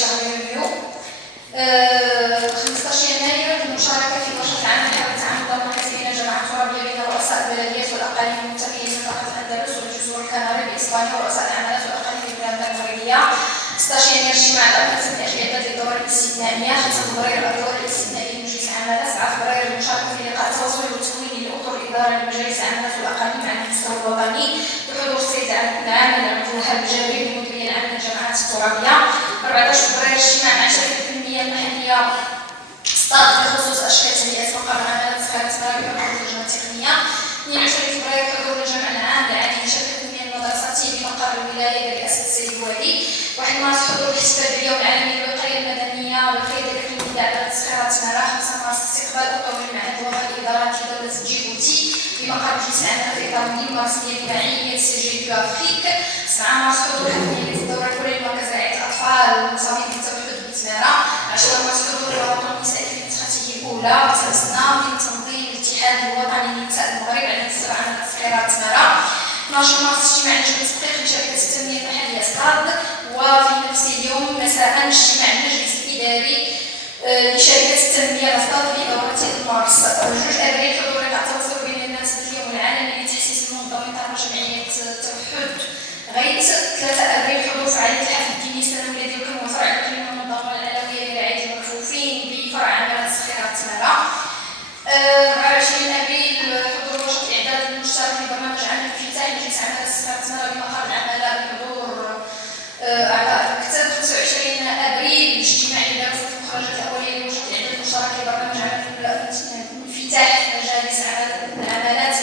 شهر يونيو. 15 يناير المشاركة في ورشة العمل حول التعامل الديمقراطي بين الجماعات الترابية بين رؤساء البلديات والأقاليم المنتمين من منطقة الأندلس والجزر الكناري بإسبانيا ورؤساء العمالات والأقاليم في البلاد المغربية. 16 يناير اجتماع الأمة من أجل إعداد الدورة الاستثنائية. 5 فبراير الدورة الاستثنائية لمجلس العمالة. 7 فبراير المشاركة في لقاء التواصل والتموين لأطر الإدارة لمجالس العمالات والأقاليم على المستوى الوطني بحضور السيد العامل عبد الوهاب الجابري المديرية العامة للجماعات الترابية. 14 فبراير اجتماع مع شركة التنمية المحلية ستاد بخصوص أشكال تهيئة وقر العمالات صغيرة الترابية وحضور اللجنة التقنية. 22 فبراير حضور الجمع العام العالي لشركة التنمية المدرساتي بمقر الولاية برئاسة السيد الوالي. 1 مارس حضور الاحتفال باليوم العالمي للوقاية المدنية والقيادة الإقليمية لعمالة الصغيرة تمارا. 5 مارس استقبال أطر من معهد وفاء الإدارات لدولة جيبوتي بمقر مجلس العمالة في إطار مدير مارسية جماعية سي دو أفريك. 7 مارس حضور حفلية الدورة الأولى لمركز رعاية الأطفال المصابين بالتوحد بتمارا. 10 مارس حضور الوطن النسائي في نسخته الأولى وتأسسنا من تنظيم الاتحاد الوطني لنساء المغرب على مستوى عمالة الصغيرة تمارا. 12 مارس اجتماع لجنة التدقيق لشركة التنمية المحلية ستاد. وفي نفس اليوم مساء اجتماع المجلس الإداري لشركة التنمية ستاد بدورة مارس. 2 أبريل حضور لقاء التواصل بين الناس باليوم العالمي لتحسيس المنظمين طرح جمعية التوحد غيت. 3 أبريل حضور فعالية الحفل الديني السنوي الذي يكون فرع الإقليمية المنظمة العالمية لرعاية المكفوفين بفرع عمالة الصغيرة تمارا. 24 أبريل حضور ورشة الإعداد المشترك لبرنامج عمل افتتاحي لمجلس عمالة الصغيرة تمارا بمقر العمالة بحضور أعضاء المكتب. 25 أبريل اجتماع لدراسة المخرجات الأولية لورشة الإعداد المشترك لبرنامج عمل انفتاح مجالس العمالات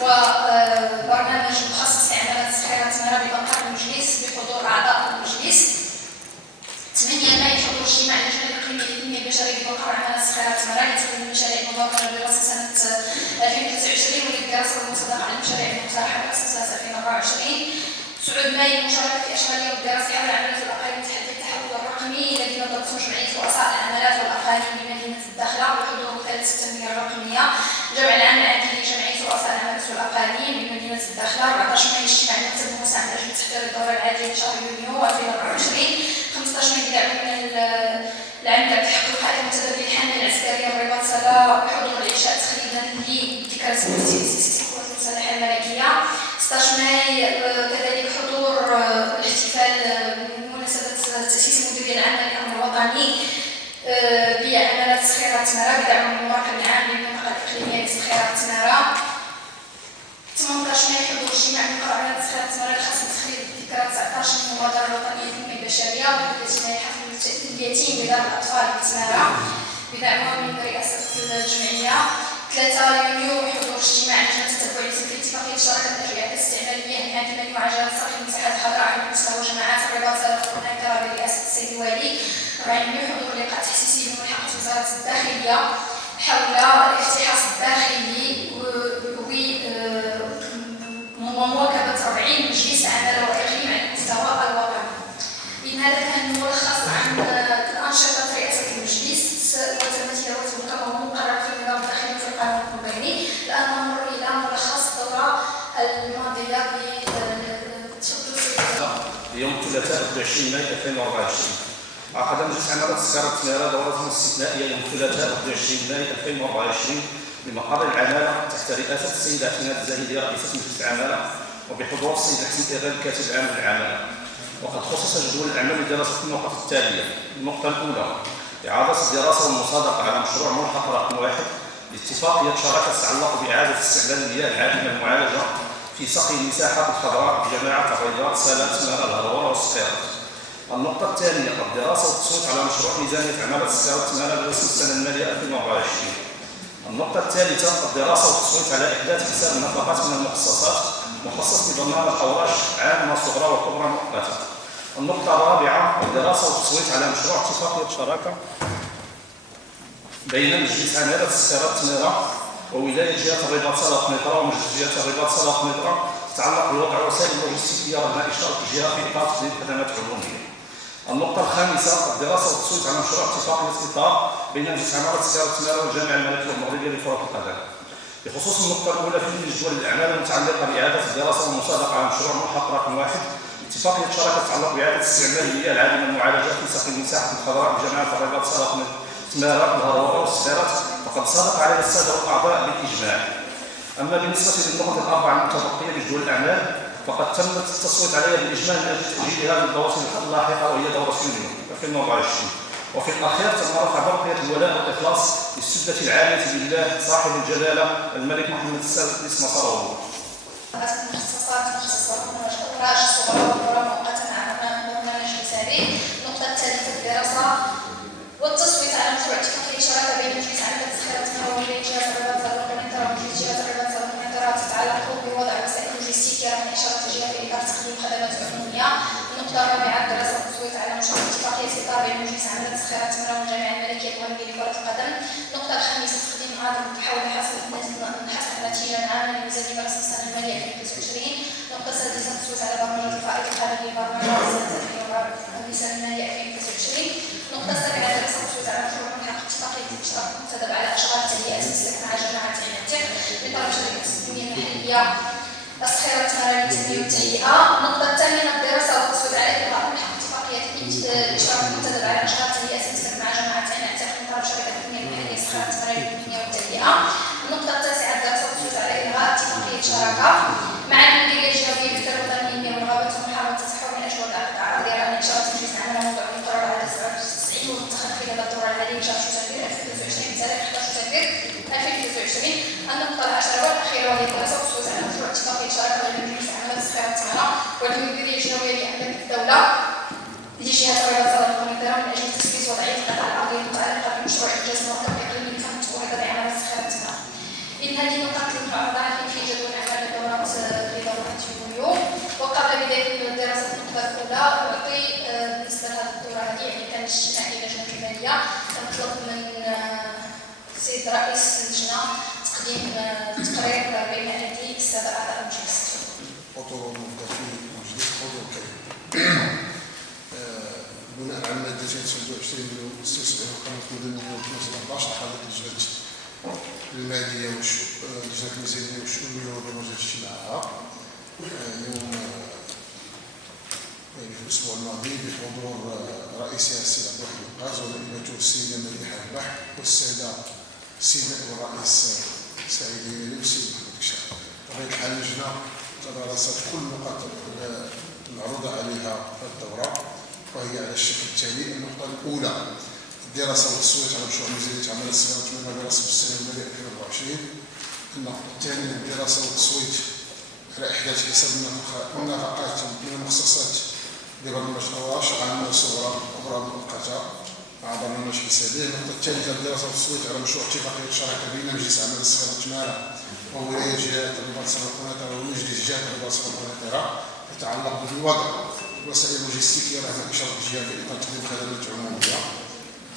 وبرنامج مخصص لعمالة الصغيرة تمارا بمقر المجلس بحضور أعضاء المجلس. 8 مايو حضور اجتماع اللجنة الإقليمية للتنمية البشرية بمقر عمالة الصغيرة تمارا لتنظيم المشاريع المضافة لدراسة سنة 2023 وللدراسة والمصادقة على المشاريع المقترحة بأساس 2024. 9 مايو المشاركة في أشغالية والدراسة حول العمالات والأقاليم تحدي التحول الرقمي الذي نظمته جمعية رؤساء العمالات والأقاليم بمدينة الداخلة بحضور وكالة التنمية الرقمية. جمع العام العادي لجمعية رؤساء العمالات والأقاليم بمدينة الداخلة. 14 مايو اجتماع المكتب الموسع من أجل تحضير الدورة العادية لشهر يونيو 2024. 15 مايو بدعم من العمل بتحقيق قائد المتدرب الحملة العسكرية الرباط صلاة بحضور الإنشاء تخليدا لذكرى تأسيس القوات المسلحة الملكية. 16 مايو كذلك حضور الاحتفال بمناسبة تأسيس المديرية العامة للأمن الوطني بعمالة الصغيرة تمارا بدعم المراقب العام للمنطقة الإقليمية للصغيرة تمارا. 18 مايو حضور اجتماع بمقر عمالة الصغيرة تمارا الخاص بتخليد ذكرى 19 من المبادرة الوطنية للتنمية البشرية وبالتالي حفل اليتيم بدار الأطفال بتمارا بدعمها من رئاسة الجمعية. 3 يونيو حضور اجتماع لجنة التتبع لتنفيذ اتفاقية شراكة الأجهزة الاستعمارية العادلة لمعالجة صرف المساحات الخضراء على مستوى جماعات الرباط صلاة والنكرة برئاسة السيد الوالي. 4 يونيو حضور لقاء تحسيسي بملحقة وزارة الداخلية حول الافتحاص الداخلي ومواكبة 40 مجلس عمالة وإقليم على المستوى الوطني. إن هذا كان ملخص عن أنشطة رئاسة المجلس وتمثيلها وتنظيمها مقرر في النظام الداخلي وفي القانون الوطني. الآن نمر إلى ملخص الدورة الماضية يوم الثلاثاء 21 مايو 2024 عقد مجلس عمالة الصغيرة تمارا دورته الاستثنائية يوم الثلاثاء 21 مايو 2024 بمقر العمالة تحت رئاسة السيدة اعتماد الزاهدي رئيسة مجلس العمالة وبحضور السيد حسين إيغال كاتب العام للعمالة. وقد خصص جدول الأعمال لدراسة النقط التالية. النقطة الأولى إعادة الدراسة والمصادقة على مشروع ملحق رقم 1 لاتفاقية شراكة تتعلق بإعادة استعمال المياه العادمة المعالجة في سقي المساحات الخضراء بجماعة الرياض سالات تمارا الهروره والصقيرات. النقطة الثانية الدراسة والتصويت على مشروع ميزانية عمالة الصغيرة تمارا لرسم السنة المالية 2024. النقطة الثالثة الدراسة والتصويت على إحداث حساب النفقات من المخصصات مخصص لضمان الأوراش عامة صغرى وكبرى مؤقتة. النقطة الرابعة الدراسة والتصويت على مشروع اتفاقية شراكة بين مجلس عمالة الصغيرة تمارا وولاية جهة الرباط صلاة مطرة ومجلس جهة الرباط صلاة مطرة تتعلق بوضع وسائل اللوجستيكية رغم إشراك الجهة في إطار تقديم خدمات عمومية. النقطة الخامسة الدراسة والتصويت على مشروع اتفاقية إطار بين مجلس عمالة الصغيرة تمارا والجامعة الملكية المغربية لكرة القدم. بخصوص النقطة الأولى في جدول الأعمال المتعلقة بإعادة الدراسة والمصادقة على مشروع ملحق رقم 1 اتفاقية شراكة تتعلق بإعادة استعمال المياه العادمة المعالجة في سقي المساحات المساحة الخضراء بجميع تقريبات سابق من تمارة الهروة والصخيرات فقد صادق عليه السادة الأعضاء بالإجماع. أما بالنسبة للنقط الأربعة المتبقية بجدول الأعمال فقد تم التصويت عليها بالإجماع من أجل تأجيلها للدورة اللاحقة وهي دورة يونيو 2024. وفي الأخير تم رفع بقية الولاء والإخلاص للسدة العالية بالله صاحب الجلالة الملك محمد السادس مصره. النقطة الثالثة الدراسة والتصويت على مشروع اتفاقية شراكة بين مجلس عمل التسخيرات المروية جهاز الرباط والكمنترا ومجلس جهاز الرباط والكمنترا تتعلق بوضع وسائل لوجستية من إشارة الجهة في إطار تقديم خدمات عمومية. النقطة الرابعة الدراسة والتصويت على مشروع اتفاقية إطار بين مجلس عمل التسخيرات المروية والجامعة الملكية الغربية لكرة القدم. النقطة الخامسة تقديم عرض حول حصر نتيجة عامة لميزانية رأس السنة المالية 2023. النقطة السادسة التصويت على برمجة الفائض الخارجي لبرمجة الميزانية المالية 2023. النقطة السابعة دراسة التصويت على مشروع ملحق اتفاقية الاشتراك المنتدب على أشغال تهيئة السلك مع جماعة عين من طرف شركة التنمية المحلية الصخيرة التمارين للتنمية والتهيئة. النقطة الثامنة الدراسة والتصويت على إلغاء ملحق اتفاقية الاشتراك المنتدب على أشغال تهيئة السلك مع جماعة عين من طرف شركة التنمية المحلية الصخيرة التمارين للتنمية والتهيئة. النقطة التاسعة الدراسة والتصويت على إلغاء اتفاقية شراكة مع المديرية الجهوية للتربية الوطنية والرغبة ومحاولة التسحب من أجل الأعضاء من إشارة مجلس العمل موضوع القرار على 97 والمتخذ خلال الدورة العادية لشهر شتنبر 2023 بتاريخ 11 شتنبر 2023. النقطة العاشرة والأخيرة وهي الدراسة والتصويت على مشروع اتفاقية شراكة بين مجلس عمل الصخيرة التمارة والمديرية الجهوية لأملاك الدولة لجهة الرباط والكمنترا من أجل تسويس وضعية القطاع الأرضي المتعلقة بمشروع إنجاز مركب إقليمي لفهم تطوير بعمل الصخيرة التمارة. إن هذه النقاط المعرضة في جدول أعمال الدورات لدورة يونيو. وقبل بداية الدراسة النقطة الأولى أعطي بالنسبة لهذه الدورة هذه يعني كان اجتماعي لجنة المالية نطلب من السيد رئيس اللجنة تقديم تقرير بمعرفة السادة أعضاء المجلس. حضور الموظفين المجلس حضور كريم. بناء على المادة 29 من 76 قانون مدنية 2017 حضرت لجنة المالية لجنة الميزانية والشؤون وبرمجة اجتماعها يوم في الأسبوع الماضي بحضور رئيسها السيد عبد الواحد القاز ونائبته السيدة مديحة البحر والسادة السيد نائب الرئيس سعيد هلالي والسيد محمد كشاف. بطبيعة الحال اللجنة تدارست كل النقاط المعروضة عليها في الدورة وهي على الشكل التالي. النقطة الأولى الدراسة والتصويت على مشروع ميزانية عمل الصغيرة من برسم السنة المالية 2024. النقطة الثانية الدراسة والتصويت على إحداث حساب النفقات من المخصصات لبرنامج أواش عامة وصغرى أخرى مؤقتة مع برنامج حسابي. النقطة الثالثة الدراسة والتصويت على مشروع اتفاقية شراكة بين مجلس عمل الصغيرة تمارة وولاية جهات الرباط والقناطرة ومجلس جهات الرباط والقناطرة يتعلق بالوضع وسائل لوجستيكية رغم إشارة الجهة في إطار تقديم خدمات عمومية.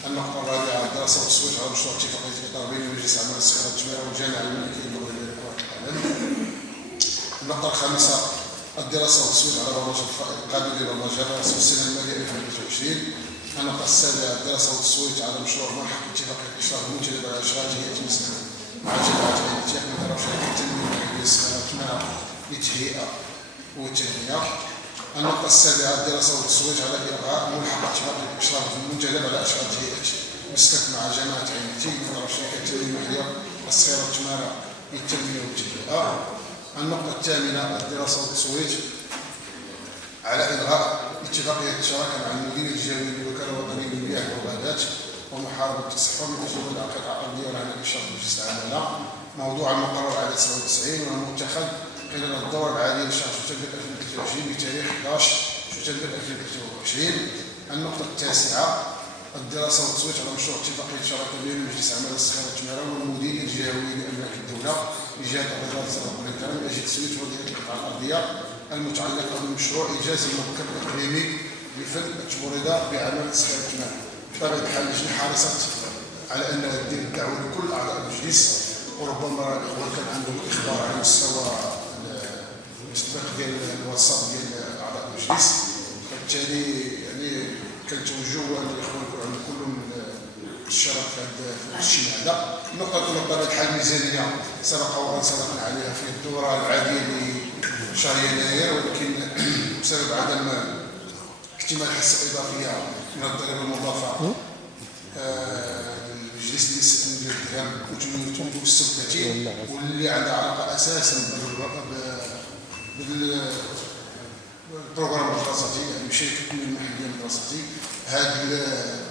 النقطة الرابعة الدراسة والتصويت على مشروع اتفاقية إطار بين مجلس عمل الصغيرة تمارة والجامعة الملكية الغربية لكرة القدم. النقطة الخامسة الدراسة والتصويت على برنامج الفائض القابل لبرمجة رأس السنة المالية 2023. النقطة السابعة الدراسة والتصويت على مشروع ملحق اتفاقية الإشراف المنتدب على أشغال جهة مسلمة مع جماعة الاتحاد من طرف شركة التنمية المحلية الصغيرة تمارة للتهيئة والتنمية. النقطة السابعة الدراسة والتصويت على إلغاء ملحق اتفاقية الإشراف المنتدب على أشغال تهيئة مسلك مع جماعة عين من طرف شركة التنمية المحلية الصغيرة تمارة للتنمية والتهيئة. النقطة الثامنة الدراسة والتصويت على إلغاء اتفاقية الشراكة مع المديرية الجهوية للوكالة الوطنية للمياه والغابات ومحاربة التصحر من أجل وضع قطع أرضية على إنشاء مجلس العمالة موضوع المقرر على 99 والمتخذ خلال الدورة العالية لشهر شتنبر 2023 بتاريخ 11 شتنبر 2023. النقطة التاسعة الدراسة والتصويت على مشروع اتفاقية شراكة بين مجلس عمل الصغيرة تمارة والمديرية الجهوية لأملاك الدولة لجهة الرباط والقناطرة من أجل تسوية وضعية القطع الأرضية المتعلقة بمشروع إنجاز المركب الإقليمي لفن التمريضة بعمل الصغيرة تمارة. بطبيعة الحال اللجنة حرصت على أنها تدير الدعوة لكل أعضاء المجلس وربما الإخوان كان عندهم إخبار على مستوى المسبق ديال الواتساب ديال أعضاء المجلس. فبالتالي يعني كان توجه أن الإخوان يكون عندهم كلهم الشرف في هذا الاجتماع هذا. النقطة الأولى بطبيعة الحال الميزانية سبق وسبقنا عليها في الدورة العادية لشهر يناير ولكن بسبب عدم اكتمال الحصة الإضافية من الضريبة المضافة المجلس اللي يستثمر الدرهم و 36 واللي عندها علاقه اساسا بالبروغرام الدراساتي، يعني بشركه التنميه المحليه الدراساتي. هذا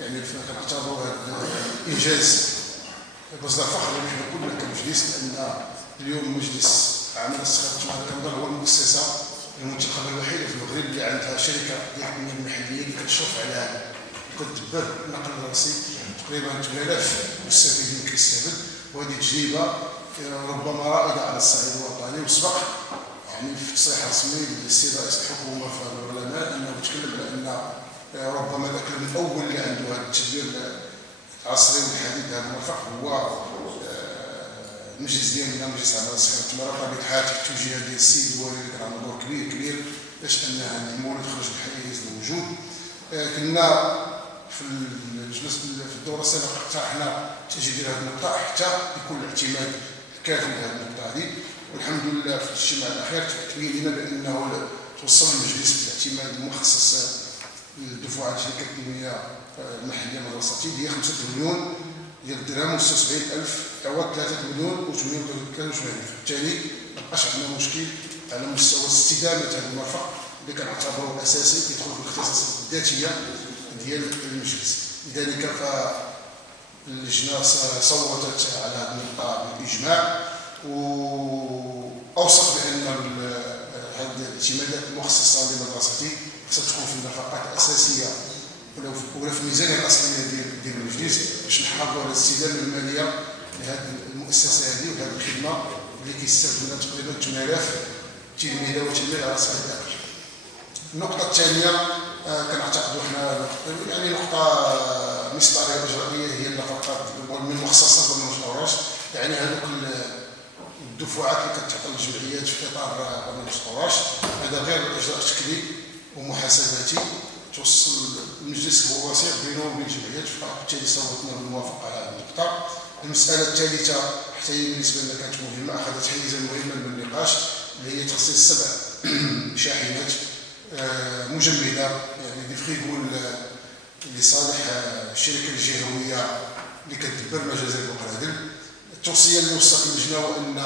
يعني كنعتبروا هذا انجاز مصدر فخر لنا كلنا كمجلس، لان اليوم مجلس عمل الصغير والكبير هو المؤسسه المنتخبه الوحيده في المغرب اللي عندها شركه ديال التنميه المحليه اللي كتشرف على هذا، كتدبر النقل الراسي تقريبا 8000 مستفيدين كيستافد. وهذه تجربه ربما رائده على الصعيد الوطني، وسبق يعني في تصريح رسمي للسيد رئيس الحكومه في البرلمان انه تكلم على ان ربما الاكل الاول اللي عنده هذا التدبير العصري والحديث هذا المرفق هو المجلس ديالنا، مجلس عمل الصحه والتماره. بطبيعه الحال التوجيه ديال السيد الوالي اللي كان عنده دور كبير باش ان المولد خرج الحيز الموجود. كنا في المجلس في الدوره السابقه اقترحنا تجديد هذه النقطه حتى يكون الاعتماد الكافي لهذه النقطه هذه، والحمد لله في الاجتماع الاخير تبين لنا بانه توصل المجلس بالاعتماد المخصص للدفعات شركه التنميه المحليه المدرساتي هي 5 مليون ديال الدرهم و76000 عوض 3 مليون و823 ألف. بالتالي ما بقاش عندنا مشكل على مستوى استدامه هذا المرفق اللي كنعتبروه اساسي يدخل في الاختصاصات الذاتيه ديال المجلس. لذلك فاللجنه صوتت على هذه النقطه بالاجماع، واوصت بان هذه الاعتمادات المخصصه لمدرستي خصها تكون في النفقات الاساسيه ولا في الميزانيه الاصليه ديال المجلس باش نحافظوا على الاستدامه الماليه لهذه المؤسسه هذه وهذه الخدمه اللي كيستافد منها تقريبا 8000 تلميذه وتلميذ على صعيد الاكل. النقطه الثانيه كنعتقدوا حنا يعني نقطه مصدريه اجرائيه هي النفقات من المخصصات والمشروعات، يعني هذوك الدفعات اللي كتعطى الجمعيات في اطار المشروعات، هذا غير اجراء تكليف ومحاسباتي توصل المجلس هو وسيط بينه وبين الجمعيات، فبالتالي صوتنا بالموافقه على هذه النقطه. المساله الثالثه حتى هي بالنسبه لنا كانت مهمه، اخذت حيزا مهما من النقاش، اللي هي تخصيص 7 شاحنات مجمده يعني دي فريغول لصالح الشركه الجهويه اللي كتدبر مجازر البقرادل. التوصيه اللي وصلت اللجنه هو ان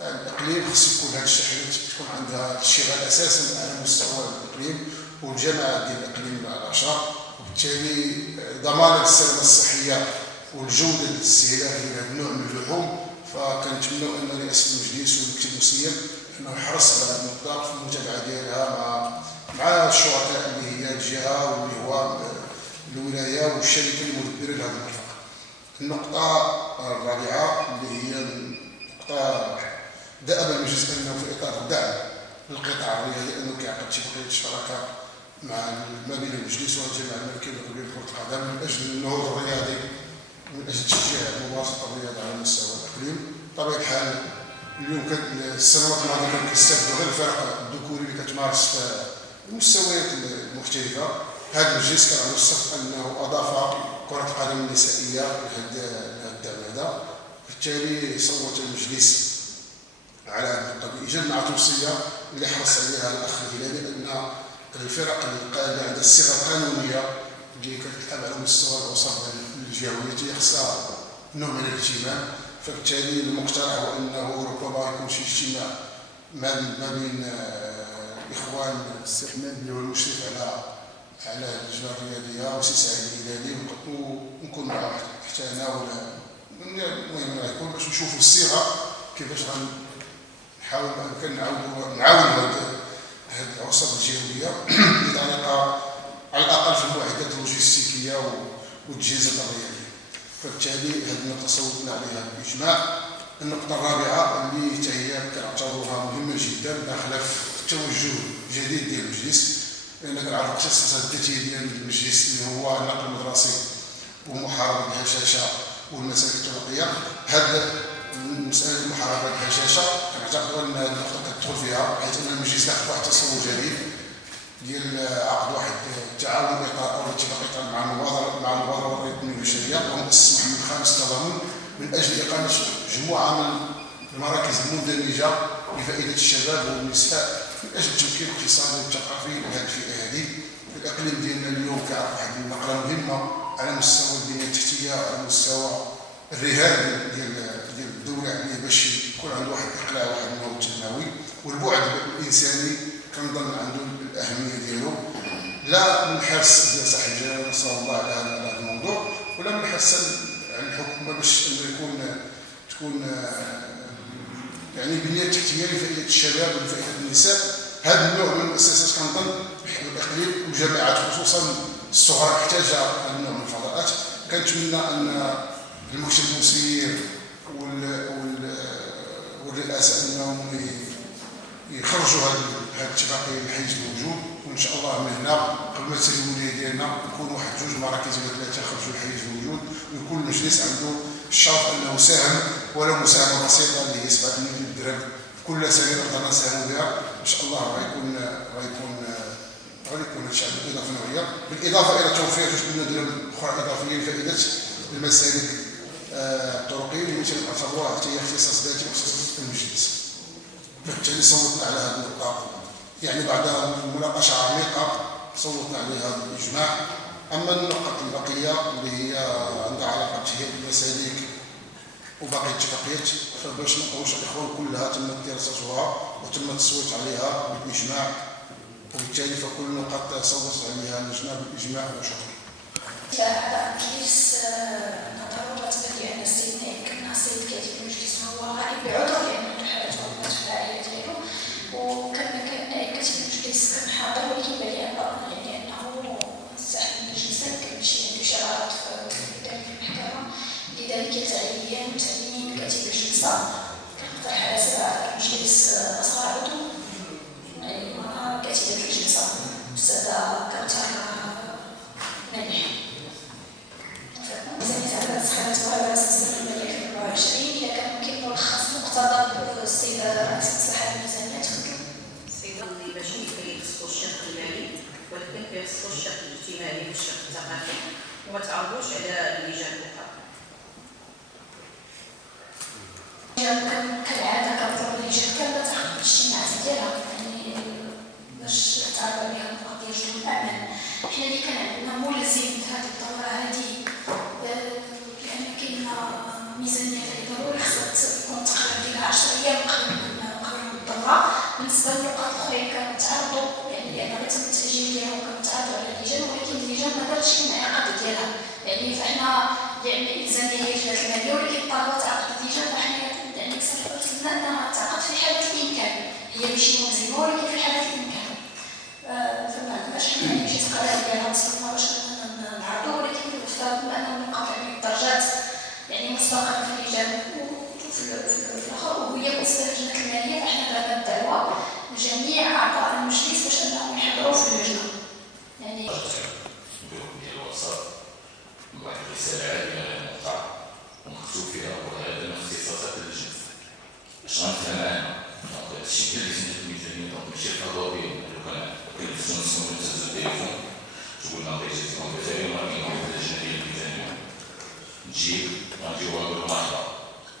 الاقليم خص يكون هذه الشاحنات تكون عندها الشغل اساسا على مستوى الاقليم والجامعه ديال الاقليم العشره، وبالتالي ضمان السلامه الصحيه والجوده الاستهلاك لهذا النوع من اللحوم. فكنتمنوا ان رئاسه المجلس والمكتب المسير انه يحرص على هذه النقطه في المتابعه ديالها مع الشركاء اللي هي الجهه واللي هو الولايه والشركه المدبره لهذا المرفق. النقطه الرابعه اللي هي نقطه دأب المجلس انه في اطار الدعم للقطاع الرياضي انه كيعقد اتفاقيه الشراكه ما بين المجلس والجامعه الملكيه لتطوير كره القدم من اجل النهوض الرياضي ومن اجل تشجيع ممارسه الرياضه على مستوى الاقليم. بطبيعه الحال اليوم السنوات الماضيه كان كيستافدوا غير الفرق الذكوري اللي كتمارس في المستويات المختلفه. هذا المجلس كان عنده الصف انه اضاف كره القدم النسائيه لهذا الدعم هذا، بالتالي صوت المجلس على هذه النقطه بايجاد مع توصيه اللي حرص عليها الاخ الهلالي ان الفرق اللي عندها الصيغه القانونيه اللي كتلعب على مستوى الاوساط الجهويه خصها نوع من الاهتمام. فبالتالي المقترح هو انه ربما يكون شي اجتماع ما بين الاخوان السي حماد اللي هو المشرف على اللجنه الرياضيه والسي سعيد الهلالي ونكون معاه حتى انا ولا المهم يكون باش نشوفوا الصيغه كيفاش غنحاول بامكان نعاونوا هذه الاوساط الجهويه بطريقه على الاقل في الوحدات اللوجستيكيه والتجهيزات الرياضيه. فبالتالي هذه النقطه صوتنا عليها بالاجماع. النقطه الرابعه اللي حتى هي كنعتبروها مهمه جدا داخله في التوجه الجديد ديال المجلس، لان كنعرفوا الاختصاصات الذاتيه ديال المجلس اللي هو النقل المدرسي ومحاربه الهشاشه والمساكن الطرقيه. هذا مساله محاربه الهشاشه كنعتقدوا ان هذه النقطه كتدخل فيها، حيث ان المجلس داخل واحد التصور جديد ديال عقد واحد التعاون اطار او اتفاق مع المبادره الوطنيه البشريه ومؤسس محمد الخامس التضامن من اجل اقامه مجموعه من المراكز المندمجه لفائده الشباب والنساء من اجل التمكين الاقتصادي والثقافي لهذه الفئه هذه، من الاقليم ديالنا اليوم كيعرف واحد النقله مهمه على مستوى البنيه التحتيه وعلى مستوى الرهان ديال الدوله، يعني باش يكون عنده واحد الاقلاع واحد النمو تنموي، والبعد الانساني كنظن عنده الاهميه ديالو، لا من حرص ديال صاحب الجلاله نسال الله على هذا الموضوع، ولا من حرص على الحكومه باش انه تكون يعني البنيه التحتيه لفائده الشباب ولفائده النساء. هذا النوع من المؤسسات كنظن الاقليم والجامعات خصوصا الصغرى محتاجه هذا النوع من الفضاءات. كنتمنى ان المكتب المسير والرئاسه انهم يخرجوا هذه الاتفاقيه الحيز الموجود، وان شاء الله من هنا قبل ما السيريمونيه ديالنا يكون واحد 2 مراكز ولا 3 يخرجوا الحيز الموجود، ويكون المجلس عنده الشرف انه ساهم ولو مساهمه بسيطه اللي هي 7 مليون درهم كل سنه نقدر نساهموا بها. ان شاء الله غيكون هذا الشيء اضافه نوعيه، بالاضافه الى توفير 2 مليون درهم اخرى اضافيه لفائده المسالك الطرقيه اللي يمكن نعتبروها حتى هي اختصاص ذاتي واختصاص المجلس. فبالتالي صوتنا على هذه النقطه، يعني بعد مناقشه عميقه صوتنا على هذا الاجماع. اما النقط البقيه اللي هي عندها علاقه بتهيئه المسالك وباقي الاتفاقيات، فباش ما نقولوش الاخوان كلها تم دراستها وتم التصويت عليها بالاجماع، وبالتالي فكل النقاط صوتت عليها اللجنه بالاجماع وشكرا. أعضاء المجلس ضرورة بأن السيد نائب كما السيد كاتب المجلس هو غائب بعذر لأنه حالة وفاة في العائلة ديالو، وكان نائب كاتب المجلس كان حاضر، ولكن بلي أنه صاحب المجلس كان عنده شي غلط في المحكمة، لذلك يلزم تعيين كاتب الجلسة. كنقترح على سبع أعضاء المجلس أصغر عضو مع كاتبة الجلسة الأستاذة كوثر مليح. ميزانية عدد السخانات وعلى أساس المالية 2024 إذا كان ممكن ملخص مقتضب السيدة رئيس مصلحة الميزانية تفضل. السيدة اللي ماشي كيخصو الشق المالي ولكن كيخصو الشق الاجتماعي والشق الثقافي وما تعرضوش على اللجان الأخرى. كالعادة كنضرب اللجان كاملة تاخد الاجتماعات ديالها، يعني باش تعرض عليها النقاط ديال جدول الأعمال. حنا اللي كان عندنا ملزم في هذه الدورة هذه لأن كاينة ميزانية اللي ضروري خصها تكون تقريبا ديالها 10 أيام قبل من الدورة. بالنسبة للنقاط الأخرين كانوا تعرضوا لأن غير تم التأجيل ديالهم كانوا تعرضوا على اللجان، ولكن اللجان ما دارتش الانعقاد ديالها، يعني فحنا لأن الإلزامية هي الجهات المالية ولكن طالبة تعقد اللجان، فحنا يعني صرفنا أنها تعقد في حالة الإمكان، هي ماشي ملزمة ولكن في حالة الإمكان. فما عندناش حنا أي شي تقارير ديالها وصلنا باش نعرضوا، ولكن افترض بأنه نقاط الدرجات يعني مستقرة في اللجان وفي الآخر. وهي بالنسبة للجنة المالية فحنا درنا الدعوة لجميع أعضاء المجلس باش أنهم يحضروا في اللجنة. يعني واحد الرسالة عالية غير مقطع ومكتوب فيها وهذا من اختصاصات اللجنة. اش غنفهم أنا؟ هذا الشيء اللي لازم الميزانية ماشي القضاوي لو كان كنلبسو نسمعو نهزو التليفون تقول لنا بغيتي تكون كذا وما كاين اللجنة ديال الميزانية تجيب غنجيوها نقولو مرحبا.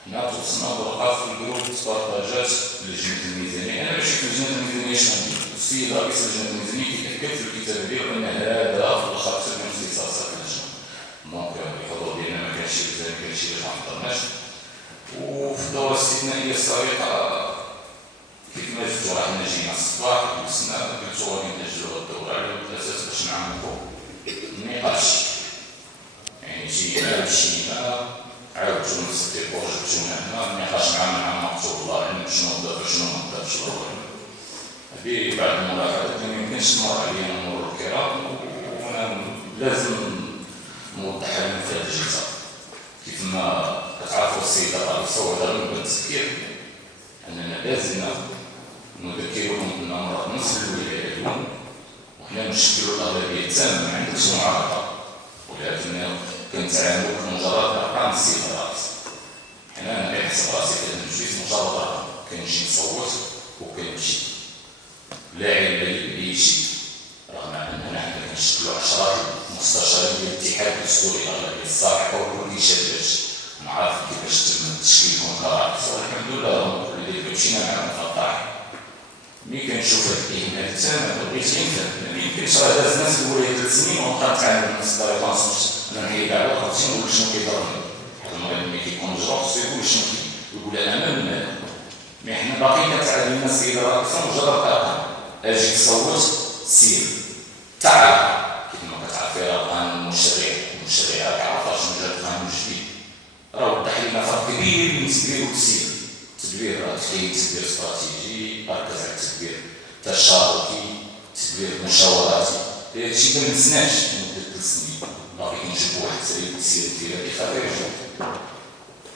حنا توصلنا ورقة في الجروب تبارطاجات لجنة الميزانية. أنا ماشي في لجنة الميزانية اش غندير؟ السيد رئيس لجنة الميزانية كيتأكد في الكتاب ديالو أن هذا في الخاطر من اختصاصات اللجنة. دونك الحضور ديالنا ما كانش بزاف، كان شي اللي ما حضرناش. وفي الدورة الاستثنائية السابقة كيف ما جبتو راه حنا جينا الصباح جلسنا قلتو غادي نأجلو الدورة على الأساس باش نعمقو النقاش. يعني جينا مشينا عاودتو نفس الديكور جبتونا هنا النقاش مع مكتوب الله علم شنو نضاف شنو ما نضافش الأول. هذه بعد الملاحظات اللي ميمكنش تمر علينا مرور الكرام وأنا لازم موضحها من في هذه الجلسة. كيف ما كتعرفوا السيدة الرئيسة وهذا من التذكير أننا لازلنا نذكرهم أن مرات نصف الولاية اليوم وحنا نشكلوا الأغلبية التامة ما عندكش معارضة، ولكن كنتعاملوا بمجرد أرقام السيدة الرئيسة. حنا أنا كنحسب راسي في هذا المجلس مجرد رقم كنجي نصوت وكنمشي لا علم لي بأي شيء، رغم أننا حنا كنشكلوا عشرات المستشارين ديال الاتحاد الدستوري الأغلبية السابقة وكل كيشابهش نعرف كيفاش تم تشكيلهم كرئيس، والحمد لله اللي مشينا معاهم في الطاح ملي كنشوف هاد الاهمال تماما بغيت نفهم ما يمكنش راه داز الناس الاولى 3 سنين وبقى تعلم نفس الطريقه ما نصومش انا نحيد كاع الوقت نقول شنو كيضرني هذا المريض ملي كيكون مجروح خصو يقول شنو يقول انا من مي حنا باقيين كنتعلمنا السيده الرئيسه مجرد ارقام اجي تصوت سير تعال كيف ما كتعرفي راه القانون المشرع كيعرفها شنو جا القانون الجديد راه وضح لنا فرق كبير بين التدبير والتسيير التدبير راه كاين تدبير استراتيجي ركز على التدبير تشاركي تدبير مشاوراتي هادشي ما مزناش لمده 3 سنين باقي كنجيبو واحد التدبير والتسيير انفرادي خطير جدا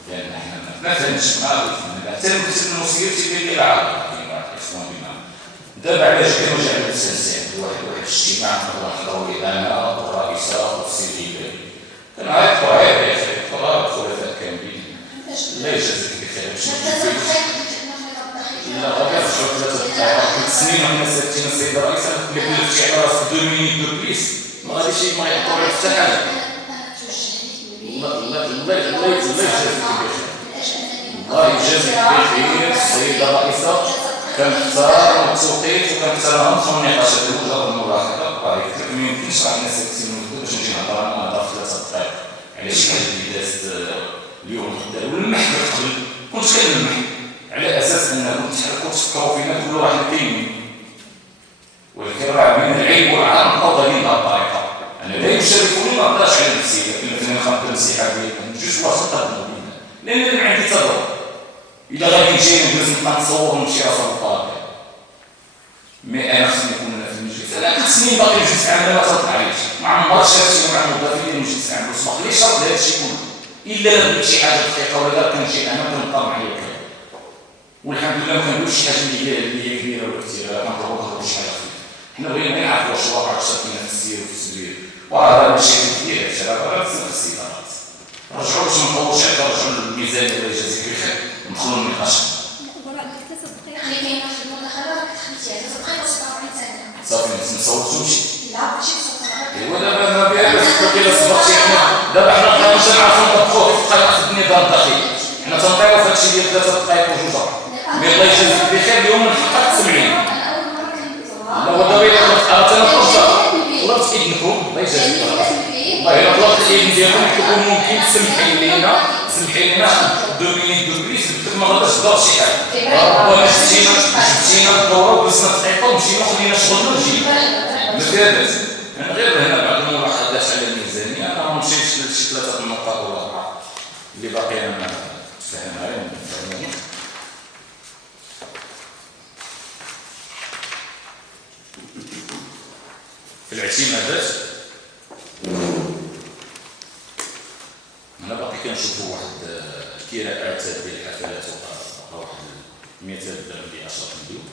لان حنا ما فهمتش ما عرفتش حتى المكتب المسير تيبين لي العربي الاخوان بنا دابا علاش كانوا جعلوا التنسيق واحد الاجتماع نقدروا نحضروا ليه انا والرئيسه والسيدي كنعرفوا غير يا اخي الخلفاء كاملين لا يجازيك بخير لا غير شوف 3 دقائق 3 سنين وحنا ساكتين السيد الرئيس اللي كلفتي على راسك 2 مينيت دو بليس ما غاديش ما يعطوا لك حتى حاجه الله يجازيك بخير السيده الرئيسه كنختار التوقيت وكنحترم النقاشات المجرد الملاحظه راه ما يمكنش راه الناس ساكتين باش نجي نهضر انا في 3 دقائق علاش هاد اللي دازت اليوم والمح قبل كنت كنلمح على اساس انكم تحركوا تفكروا فينا تقولوا راه حنا كاينين ولكن راه من العيب والعار مفضلين بهذه الطريقه انا لا يشاركوني ما نقدرش على نفسي لكن انا خاطر النصيحه ديالكم جوج واش نقدموا لينا لان انا عندي تضرر الا غادي نجي ندوز نبقى نتصور ونمشي راسا بالطاقه مي انا خصني نكون في المجلس انا 3 سنين باقي مجلس عام ما تطلعليش ما عمرش شي مع الموظفين ديال المجلس العام وسمح لي شرط لهذا الشيء كله الا بغيت شي حاجه دقيقه ولا كنجي انا كنطمع عليك والحمد لله ما كندوش شي حاجه اللي هي كبيره ولا كثيره لا كنطلبوا شي حاجه خفيفه حنا بغينا نعرفوا واش الواقع شاكينا في السير وفي التدبير وهذا الشيء كبير يا شباب راه في السيطره رجعوا باش ما نطولوش عليها رجعوا للميزان الله يجازيك بخير ندخلوا للنقاش اللي كاين في المداخله راك تخليتيها 3 دقائق و 47 ثانيه صافي ما نصوتوش لا ماشي صوت ايوا دابا ما بيعرفش كي صبرتي حنا دابا حنا بقينا نعرفوا نطبقوه في دقائق في النظام الداخلي حنا تنطيو في هادشي ديال 3 دقائق وجوج مي الله يجازيك بخير اليوم من حقك تسمعيني لا ودابا الا طلبت اذنكم الله يجازيك والله الا طلبت الاذن ديالكم تكون ممكن تسمحي لينا 2 مينيت دو بليس ما غاداش تدار شي حاجه ربما جبتينا الدوره وبسنا دقيقه ومشينا خلينا شغلنا وجينا ما كاداش انا غير هنا بعض الملاحظات على الميزانيه انا ما مشيتش لشي 3 النقاط ولا 4 اللي باقي انا نتفاهمها غير نفهمها في الاعتمادات هنا باقي كنشوفوا واحد الكراءات ديال الحفلات واحد 200 درهم ل 10 مليون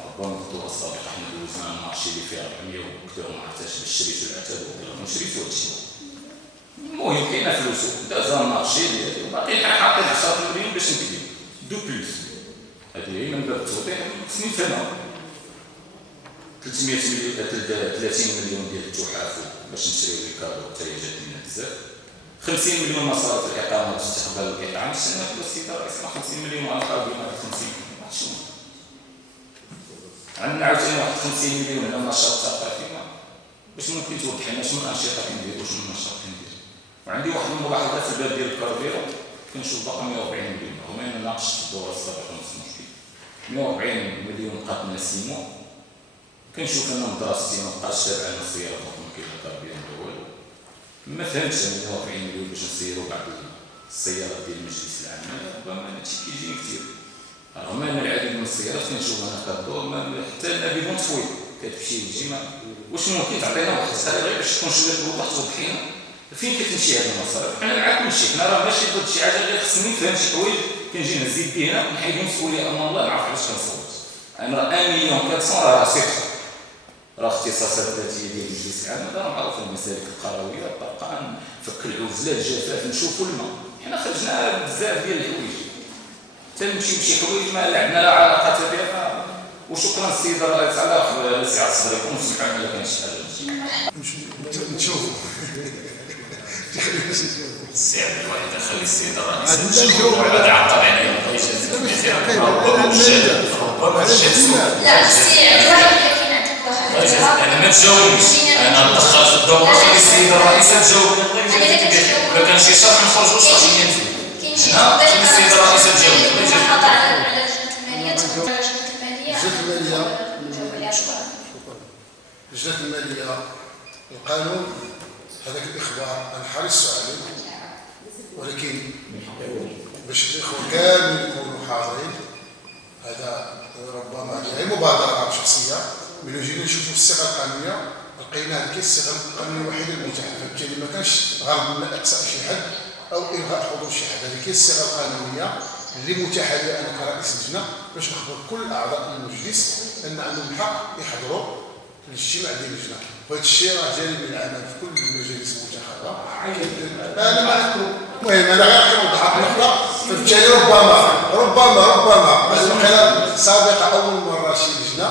ربما في الدوره السابقه حنا دوزنا المارشي اللي فيه 400 وكثر ما عرفتش باش شريتو العتاد وما شريتو هادشي المهم كاينه فلوسو دازا المارشي ديالي وباقي حنا حاطين 10 مليون باش نكديو دو بلوس هادي هي من باب التوضيح خصني نفهمها 300 مليون 30 مليون ديال التحف باش نشريو لي كادو حتى هي جات لنا بزاف 50 مليون مصاريف الاقامه واستقبال الاطعام السنه في السيده الرئيس 50 مليون القاب بين 50 شنو عندنا عاوتاني واحد 50 مليون هنا نشاط ثقافي باش ممكن توضح لنا شنو الانشطه كنديروا وشنو النشاط كندير وعندي واحد الملاحظه في الباب ديال الكاربيرو كنشوف باقي 140 مليون رغم اننا ناقشت في الدوره السابقه نفس المشكل 140 مليون قاتنا سيمو كنشوف انا مدرستي ما بقاش تابعه للسيارات وكما كاين الكاربيرو الاول ما فهمتش انا 140 مليون باش نسيروا بعض السيارات ديال المجلس العام ربما هادشي كيجيني كثير رغم ان العديد من السيارات كنشوف انا كادور حتى بدون تفويض كتمشي وتجي واش ممكن تعطينا واحد التسعير غير باش تكون شويه توضح توضحينا فين كتمشي هاد المصاريف حنا مع كلشي حنا راه ماشي ضد شي حاجه غير خصني نفهم شي حوايج كنجي نزيد به هنا نحيد مسؤوليه امام الله نعرف علاش كنصوت انا 1 مليون 400 راه صفر راه اختصاصات ذاتيه ديال المجلس العام هذا راه معروف المسالك القرويه الطرقه نفك العزله الجفاف نشوفوا الماء حنا خرجنا بزاف ديال الحوايج تنمشي بشي حوايج ما عندنا لا علاقه بها وشكرا السيده الرئيس على سعه صدركم وسمحوا لنا الا كاين شي حاجه نشوفوا السعر الواحد خلي السيده الرئيس هذا عطل عليهم هو الشيء لا السي اعتراف لكن اعتقد انا ما تجاوبنيش انا ندخل في الدور خلي السيده الرئيسه تجاوب لو كان شي شرح نخرجوا واش غادي ينزل هنا خلي السيده الرئيسه تجاوب اللجنة المالية القانون هذاك الإخبار أنا حريص عليه، ولكن باش الإخوة كامل يكونوا حاضرين هذا ربما هي مبادرة شخصية من جينا نشوفوا الصيغة القانونية لقينا هذيك الصيغة القانونية الوحيدة المتاحة، فبالتالي ما كانش غرض من إقصاء شي حد أو إلغاء حضور شي حد، هذيك الصيغة القانونية اللي متاحة لي أنا كرئيس لجنة باش نخبر كل أعضاء المجلس أن عندهم الحق يحضروا الاجتماع ديال اللجنة، وهذا الشيء راه جانب من العمل في كل المجالس المنتخبة. أنا ما أذكر، المهم أنا غير كنوضح النقطة، فبالتالي ربما الحالة السابقة أول مرة شي لجنة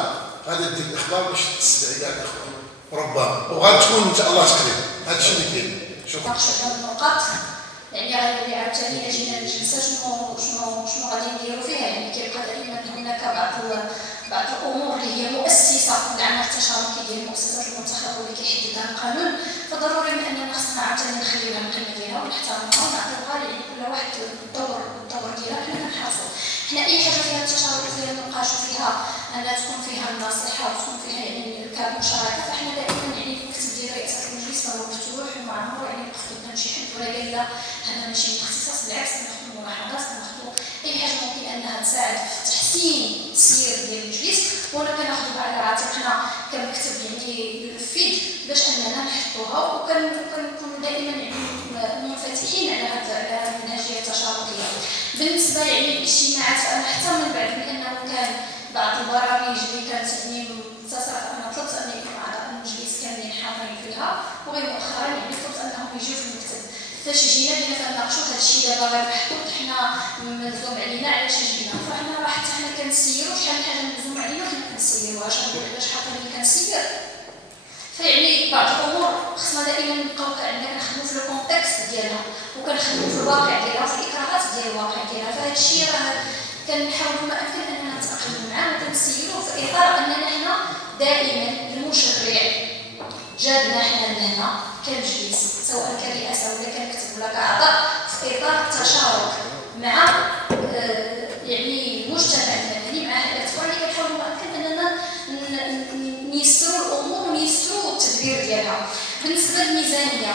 غادي دير الإخبار باش تستدعي كاع الإخوان، ربما وغتكون إن شاء الله تقريبا، هذا الشيء اللي كاين. شكرا. النقاط يعني غادي عاوتاني اجينا الجلسه شنو غادي نديروا فيها، يعني كيبقى دائما هناك بعض الامور اللي هي مؤسسه للعمل التشاركي ديال المؤسسات المنتخبه واللي كيحددها القانون، فضروري من اننا خصنا عاوتاني نخليو لها القيمه ديالها ونحترمها ونعطيوها يعني كل واحد الدور ديالها حنا كنحافظوا. حنا اي حاجه فيها التشارك فيها نناقشوا فيها انها تكون فيها النصيحه وتكون فيها يعني كمشاركه، فاحنا دائما يعني المكتب ديال رئاسه المجلس فهو مفتوح ومعمر، يعني ناخذ شي حد ولا قال لا هذا ماشي من اختصاص، بالعكس كناخذ ملاحظات، كناخذ اي حاجه ممكن انها تساعد في تحسين السير ديال المجلس، ولا كناخذوا على عاتقنا كمكتب يعني ينفذ باش اننا نحطوها، وكنكونوا دائما يعني منفتحين على هذه المنهجيه التشاركيه. بالنسبه يعني للاجتماعات فانا حتى من بعد من انه كان بعض البرامج اللي كانت يعني متصله، انا طلبت ان يكون اعضاء المجلس كاملين حاضرين فيها، وغير مؤخرا يعني طلبت انهم يجيو في المكتب. فاش جينا بينا كنناقشوا هذا الشيء دابا غير محطوط حنا ملزوم علينا علاش جينا، فحنا راه حتى حنا كنسيروا شحال من حاجه ملزوم علينا وحنا كنسيروها، اش نقول علاش حاطين اللي كنسير. فيعني بعض الامور خصنا دائما نبقاو عندنا كنخدموا في الكونتكست ديالها وكنخدموا في الواقع ديالها في الاكراهات ديال الواقع ديالها، فهذا الشيء راه كنحاولوا ما امكن اننا نتاقلموا معاه وكنسيروا في اطار اننا حنا دائما المشرع جابنا حنا لهنا كمجلس سواء كرئاسه ولا كمكتب ولا كاعضاء في اطار التشارك مع يعني المجتمع المدني مع الاطفال اللي كنحاولوا ما امكن اننا نيسروا الامور ونيسروا التدبير ديالها. بالنسبه للميزانيه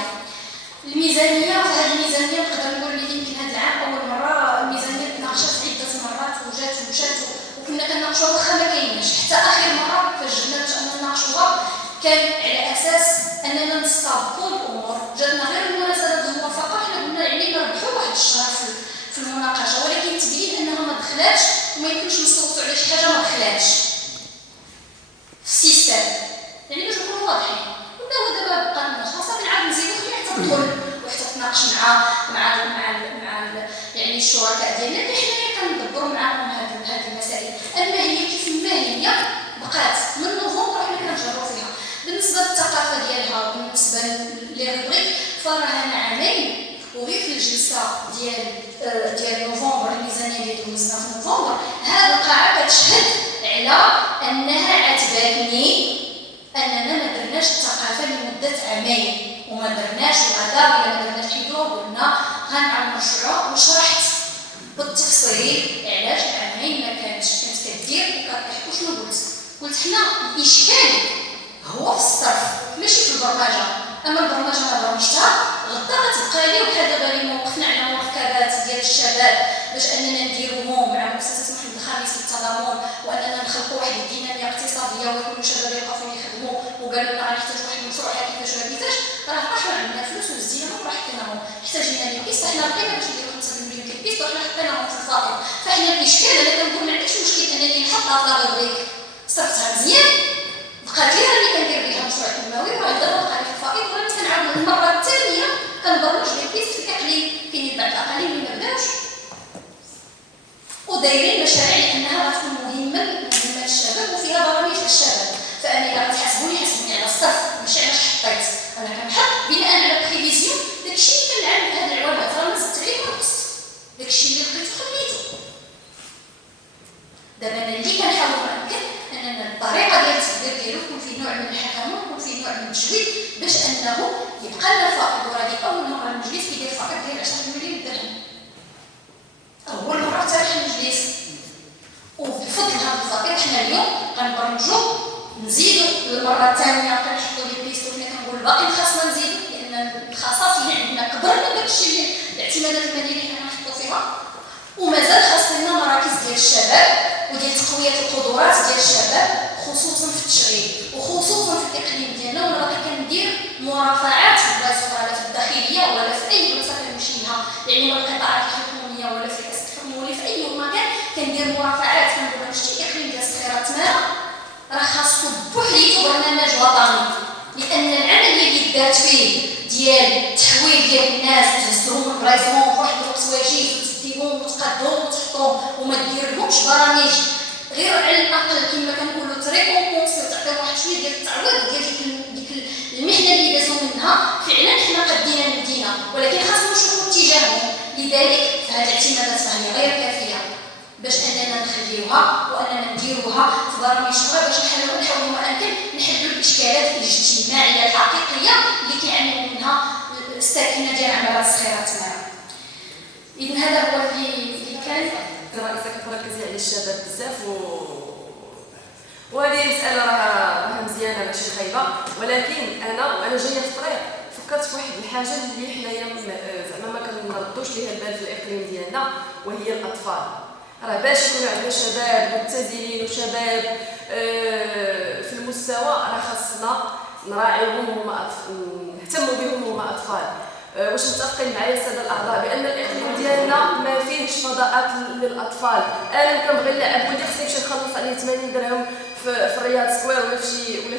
فهذه الميزانيه نقدر نقول اللي يمكن هذا العام اول مره الميزانيه تناقشت عده مرات وجات وكنا كنناقشوها واخا ما كايناش، حتى اخر مره فاش جبنا باش نناقشوها كان على اساس اننا نستابقوا الامور، جاتنا غير المناسبه الموافقه حنا قلنا يعني نربحوا واحد الشهر في المناقشه، ولكن تبين انها ما دخلاتش وما يمكنش نصوتوا على شي حاجه ما دخلاتش في السيستم، يعني باش نكونوا واضحين. قلنا هو دابا بقى النشاط صافي نعاود نزيدو حتى تدخل وحتى تناقش مع يعني الشركاء ديالنا اللي حنايا كندبروا معاهم هذه المسائل. اما هي كيف ما هي بقات من نوفمبر حنا كنجربوا فيها. بالنسبه للثقافه ديالها وبالنسبه لي روبريك فراها عامين، وغير في الجلسه ديال نوفمبر الميزانيه اللي دوزنا في نوفمبر هذه القاعه كتشهد على انها عتباتني اننا ما درناش الثقافه لمده عامين وما درناش الغداء ولا ما درناش حضور، قلنا غنعاود نشرحوا وشرحت بالتفصيل علاش عامين ما كانت كدير وكتضحك. وشنو قلت حنا الاشكال هو في الصرف ماشي في البرمجه، اما البرمجه ما برمجتها غدا غتبقى لي بحال دابا اللي وقفنا على مركبات ديال الشباب باش اننا نديروهم مع مؤسسه محمد الخامس للتضامن واننا نخلقوا واحد الديناميه اقتصاديه ويكونوا الشباب يوقفوا يخدموا، وقالوا لنا غنحتاج واحد المشروع كيفاش وكيفاش، راه طاحوا عندنا فلوس وزيناهم وراه حطيناهم، احتاجنا للكيس حنا لقينا باش نديروا 5 مليون كيس وحنا حطيناهم في الفائض. فاحنا الاشكال انا كنقول ما عنديش مشكل انني نحطها في لاغوبريك صرفتها مزيان بقات لي راني كندير بها مشروع تنموي وراه دابا بقى لي في الفائض وراني كنعاود المره الثانيه كنبرمج الكيس في الاقليم. كاينين بعض الاقاليم اللي ما بداوش ودايرين مشاريع لانها غتكون مهمه للشباب وفيها برامج للشباب، فانا الا غتحاسبوني حاسبوني على الصرف ماشي على اش حطيت، انا كنحط بناء على بريفيزيون داكشي اللي كنعمل هذا العوامات راه ما زدت عليه ونقصت، داكشي اللي لقيتو خليتو. دابا انا اللي كنحاول والباقي خاصنا نزيدو لان الخصاص اللي عندنا كبر من داك الشيء الاعتمادات الماليه اللي حنا نحطو فيها، ومازال خاصنا مراكز ديال الشباب وديال تقويه القدرات ديال الشباب خصوصا في التشغيل وخصوصا في الاقليم ديالنا. وانا باقي كندير مرافعات في البلايص اخرى في الداخليه ولا في اي بلاصه كنمشي لها، يعني من القطاعات الحكوميه ولا في الرئاسه الحكوميه ولا في اي مكان كندير مرافعات. كنقول لهم شتي الاقليم ديال الصخيره تماره راه خاصو بوحديتو برنامج وطني، لان العمليه اللي دارت فيه ديال التحويل ديال الناس وتهزهم من بلايصهم في واحد الوقت واجد وتديهم وتقادهم وتحطهم وما دير لهمش برامج غير على الاقل كما كنقولوا تريكومبونسي وتعطيهم واحد شويه ديال التعويض ديال ديك المحنه اللي دازوا منها. فعلا حنا قدينا ندينا، ولكن خاصنا نشوفوا اتجاههم. لذلك فهاد الاعتمادات فهي غير كافيه باش اننا نخليوها واننا نديروها في برامج اخرى باش نحاولوا ما امكن نحلوا الاشكالات الاجتماعيه الحقيقيه اللي كيعانيو منها الساكنه ديال عمارات الصخيره تماره. اذا هذا هو اللي كان. الرئيسه كتركزي على الشباب بزاف وهذه مساله راها مزيانه ماشي خايبه، ولكن انا جايه في الطريق فكرت في واحد الحاجه اللي حنايا زعما ما كنردوش ليها البال في الاقليم ديالنا، وهي الاطفال. راه باش يكون عندنا شباب متزنين وشباب في المستوى راه خاصنا نراعيوهم نهتموا بهم هما اطفال. واش متفقين معايا الساده الاعضاء بان الاقليم ديالنا ما فيهش فضاءات للاطفال؟ انا كنبغي نلعب ولدي خصني نمشي نخلص عليه 80 درهم في الرياض سكوير ولا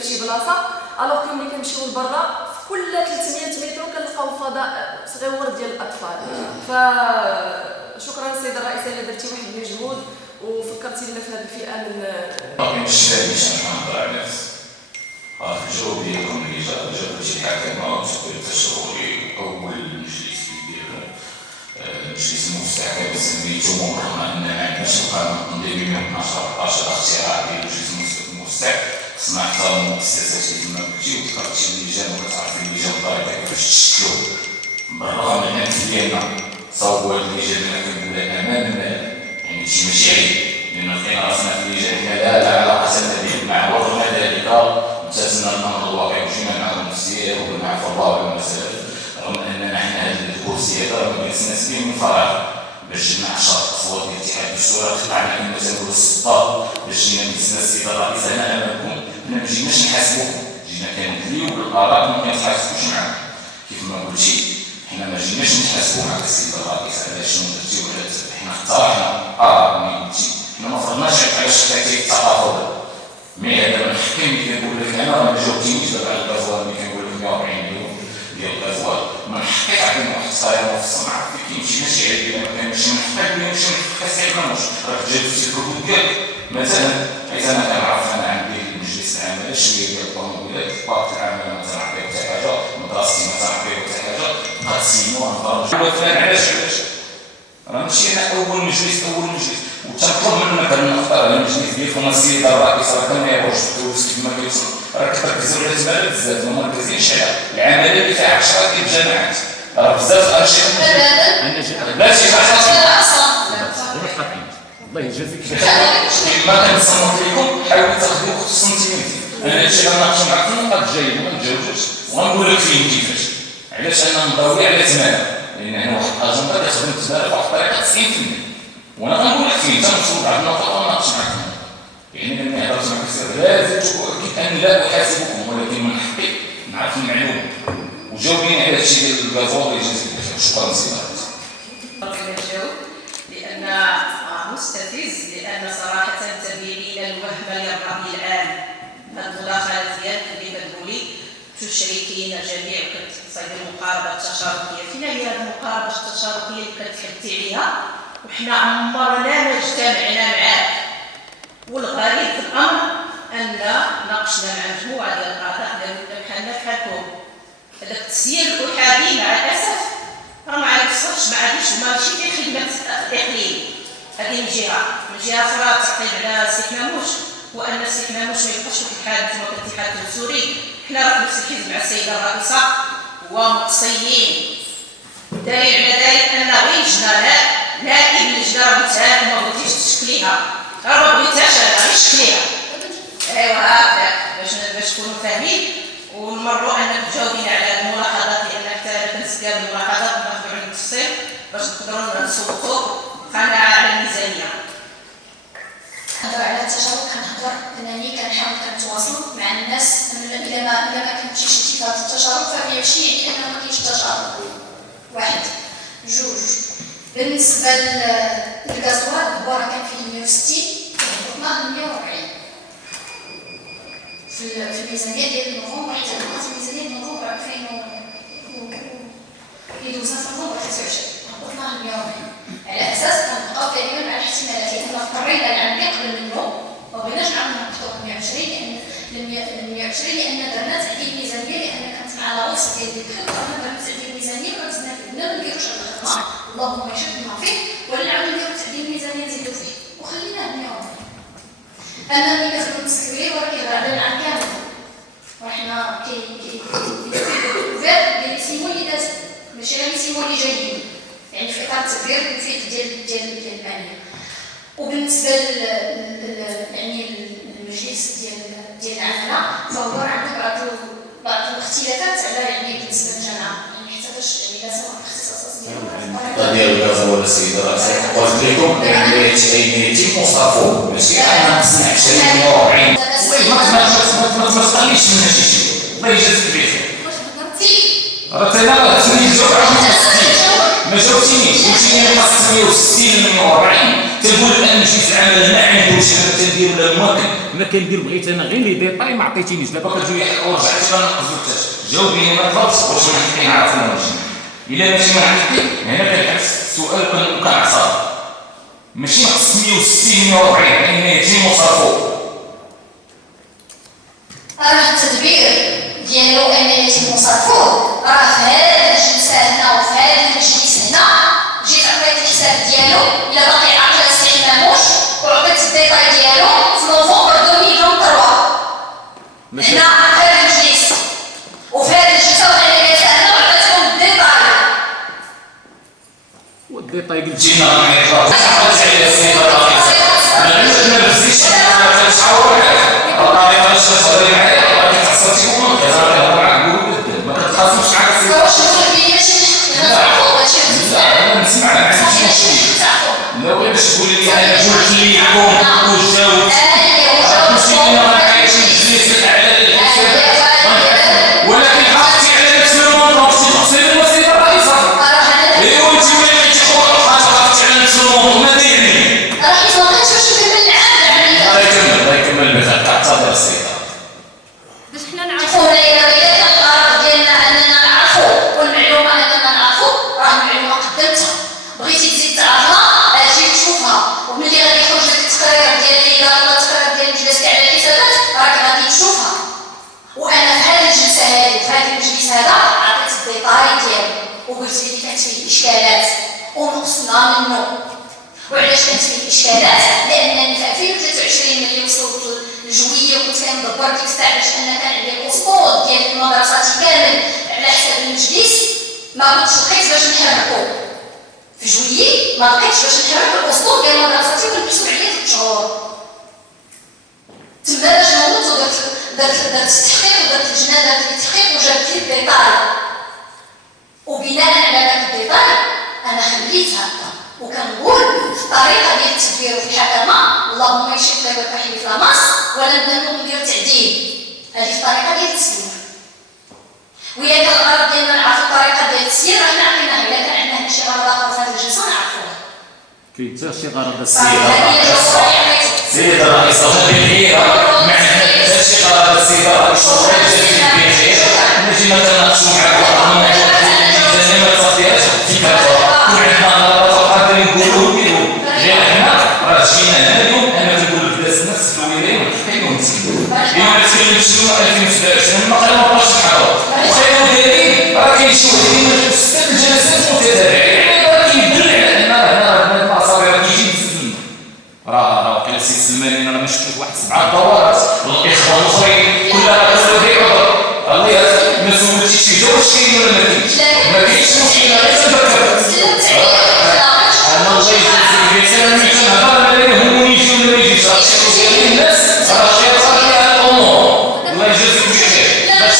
في شي بلاصه، الوغ كو ملي كنمشيو لبرا في كل 300 متر كنلقاو فضاء صغيور ديال الاطفال. فشكرا السيده الرئيسه اللي درتي واحد المجهود وفكرتي لنا في هذه الفئه من الجواب ديالكم اللي جاب شي حكمه وتقدر تشرحوا اول مجلس ديالهم مجلس المستحكم سميتو مؤخرا ان ما عندناش القانون التنظيمي من 12 اختراع ديال المجلس المستحكم. خصنا نحترموا المؤسسات كما قلتي وذكرتي اللجان وكتعرفي اللجان بطريقه كيفاش تشكلوا بالرغم من العنف ديالنا صوبوا هاد اللجان اللي كنقولها امام المال، يعني شي ماشي عيب لان لقينا راسنا في اللجان لا علاقه لنا مع ورغم ذلك امتثلنا الامر الواقع وجينا معهم السير ومع الفضاء والمسائل، رغم اننا حنا هذا الكرسي هذا راه ما جلسناش فيه من فراغ باش جبنا 10 اصوات ديال الاتحاد الشورى قطعنا كما تنقولوا السلطه باش جينا جلسنا السيده الرئيسه هنا امامكم. حنا ما جيناش نحاسبوكم، جينا كندويو بالاراء وما كنتحاسبوش معاكم. كيف ما قلتي حنا ما جيناش نحاسبوا معك السيده الرئيسه على شنو درتي ولا حنا اقترحنا ملي قلتي حنا ما فرضناش علاش حكايه التقاطع مي هذا من حقي ملي كنقول لك انا راه ما جاوبتينيش دابا على الغازوال ملي كنقول لك 140 مليون ديال الغازوال من حقي تعطيني واحد الصايره في الصنعه كيمشي ماشي عيب ما كانش من حقك نمشي نحقق سيرمانوش راك جايب في الكتب ديالك مثلا حيت انا كنعرف انا عندي المجلس العمل شويه ديال الطوموبيلات بارك العمل ما تنعرف به حتى حاجه مدرستي ما تنعرف به حتى حاجه قاسيمو نخرج فلان علاش راه ماشي انا اول مجلس وتنطلب منك ان نختار على المجلس ديالكم السيده الرئيسه راه كما يعرفوش الفلوس كما كيوصل راه كتركزوا على الزمالة بزاف وما مركزينش على العمليه اللي فيها 10 ديال الجامعات راه بزاف اشياء لا شي حاجه الله يجازيك كما كنصنت لكم حاولوا تاخذوا السنتيمتر. انا هادشي غنناقش معك في النقاط الجايه وما نتجاوزوش وغنقول لك فين كيفاش علاش انا نضوي على زماله لان هنا واحد الاجنده كتخدم الزماله بواحد الطريقه 90% وانا غنقول لك فين تنوصلوا بعض النقط ونناقش معك. يعني ملي هضرت معك لازم كأن لا احاسبكم ولكن من حقي نعرف المعلومه وجاوبيني على هادشي ديال الغازوال يجازيك شكرا سيدي الجو لان مستفز لان صراحه تبين الوهم للراي العام. هذه المداخله ديالك اللي كتقولي تشركين الجميع وكتصيدي المقاربه التشاركيه، فين هي هذه المقاربه التشاركيه اللي كتحدثي عليها وحنا عمرنا ما اجتمعنا معاك؟ والغريب في الامر ان ناقشنا مع مجموعه ديال الاعضاء ديال بحالنا بحالكم. هذاك التسيير الاحادي مع الاسف راه ما عرفتش ما عادش ماشي في خدمه الاقليم. هذه من جهه اخرى تعقيب على السي حماموش وان السي حماموش ما يبقاش في الاتحاد كما الاتحاد السوري. حنا راه في نفس الحزب مع السيده الرئيسه ومقصيين دليل على ذلك ان غير لجنه نائب اللجنه راه بغيتها وما بغيتيش تشكليها راه ما بغيتهاش غير شكليها. ايوا هكا باش تكونوا فاهمين ونمروا انك تجاوبين على الملاحظات لانك بالنسبه للملاحظات ناخذوا عليهم التفصيل باش نقدروا نسوقوا قناعه على الميزانيه. نهضر على التجارب كنهضر انني كنحاول كنتواصل مع الناس الا ما كنمشيش شي هاد التجارب فماشي يعني انه ما كاينش تجارب. واحد جوج بالنسبه للغازوال هو راه كان فيه 160 كهبطنا 140 في الميزانيه ديال نوفمبر حتى نقص الميزانيه ديال نوفمبر 2000 اللي دوزنا في نوفمبر 23 هبطنا 140 على اساس كنبقاو دائما على الاحتمالات لان اضطرينا للعمل قبل منه ما بغيناش نعاود نهبطوا 120 لان درنا تعديل ميزانيه لان كانت مع لا وصف ديال الدخل درنا تعديل ميزانيه وكنا ما نديروش هاد الخدمه اللهم يشفنا فيه ولا نعاودو نديرو تعديل ميزانيه نزيدو فيه وخليناه 140. انا ملي كنخدم مسكري وراه كيهضر على العام كامل وحنا كيفير ديال سيمولي داز ماشي غير سيمولي جايين يعني في اطار التدبير والفيت ديال الماليه. وبالنسبه يعني المجلس ديال العماله فهو عنده بعض الاختلافات على يعني بالنسبه للجامعه يعني حتى باش يعني لازم الاختصاصات ديالو ديال الغاز ولا السيده راه قلت لكم يعني يتم مصرفه ماشي انا نسمع 20 ما تقليش منها شي شيء الله يجازيك بخير. راه انا تنجاوب على ما جاوبتينيش قلتيني ناقص 160 من 140 تقول الان مجلس العمل ما عندوش انا تندير ولا ما كندير بغيت انا غير لي ديتاي ما عطيتينيش دابا كتجي ورجعتي غنقص حتى جاوبيني ما طلبش واش ما نعرف انا واش الا ماشي ما عرفتي هنا كنحس السؤال كنعصب ماشي ناقص 160 140 يعني يتم مصرفه. راه التدبير ديالو ان يتم صرفوه راه في هذا الجلسه هنا وفي هذا المجلس هنا جيت عطيت الحساب ديالو الا باقي عاقل استعمالوش وعطيت الديتاي ديالو في نوفمبر 2023 هنا في هذا المجلس وفي هذا الجلسه وحنا جالسه هنا وعطيتكم الديتاي والديتاي قلتينا راه ما يطلعش على السيده الرئيسه ما بزيدش انا كنتعاور معاك راه تهضري معايا راه كتحصلتي كذا معاك قول ما كتخاصمش معاك السيده واش نقول لي لا نسمع ما عنديش مشكل لا ولا باش تقولي لي انا قلت لكم وجاوبت ماشي انا غنعيش الجلسه الاعلى للحساب ولكن حطيتي على نفس الموضوع باش تقصير الوسيله الرئيسه ايوا انت وين تخوض حاجه على نفس الموضوع ما ديرني راه حيت ما بغيتش باش نكمل العام الله يكمل بخير تعتذر السيده باش حنا نعرفوا نعرفوا إذا كان القرار ديالنا أننا نعرفوا والمعلومة أننا نعرفوا راه المعلومة قدمتها بغيتي تزيد تعرفها أجي تشوفها وملي غادي يخرج لك التقرير ديال الإدارة ولا التقرير ديال المجلس تاع الحسابات راك غادي تشوفها. وأنا في هذه الجلسة هذه في هذا المجلس هذا عطيت الديتاي ديالو وقلت لي كانت فيه إشكالات ونقصنا منه. وعلاش كانت فيه إشكالات؟ لأنني في 2023 ملي وصلت الجويه كنت كندبر ديك الساعه باش ان كان عندي الاسطول ديال المدرسات كامل على حساب المجلس ما كنتش لقيت باش نحركو في جويه ما لقيتش باش نحرك الاسطول ديال المدرسات ونلبسو عليه 3 شهور تما باش نوض درت التحقيق ودرت اللجنه دارت لي التحقيق وجابت لي الديتاي وبناء على ذاك الديتاي انا خليت هكا وكنقول في الطريقه ديال التدبير وفي الحكمه اللهم يشفي لي ويحيي في لاماس ولا نبدا ندير تعديل هذه الطريقه ديال التسيير. وإلا كان الغرض ديالنا نعرفوا الطريقه ديال التسيير راه نعطيناها الا كان عندنا شي غرض اخر في هذه الجلسه نعرفوه. كاين حتى شي غرض السيده الرئيسه بالخير ما عندنا حتى شي غرض السيده الرئيسه بالخير نجي نتناقشوا معك وعطونا الميزانيه ما تصديهاش في كذا وعندنا غرض نقولوا لهم غير هنا راه جينا هنا اليوم انا كنقول لك داز نفس الولايه ونحكيو ونتكلموا اليوم نتكلم شنو 2027 ما قالوش حاضر وخيروا دايرين راه كاين شي وحدين في 6 الجلسات متتابعين يعني راه كيدل على ان هنا المصاري راه كيجي بزاف راه كاين السي سلماني انا ما شفتوش واحد 7 دورات والاخوان الاخرين كلها كتبدا الله يعافيك ما سولتيش شي جوج كاين ولا ما كاينش مشكله غير تفكر انا الله يجزيك انا ملي كنهضر لا يهمني يجي ولا ما يجيش الناس راه شي على الامور الله يجازيك بخير باش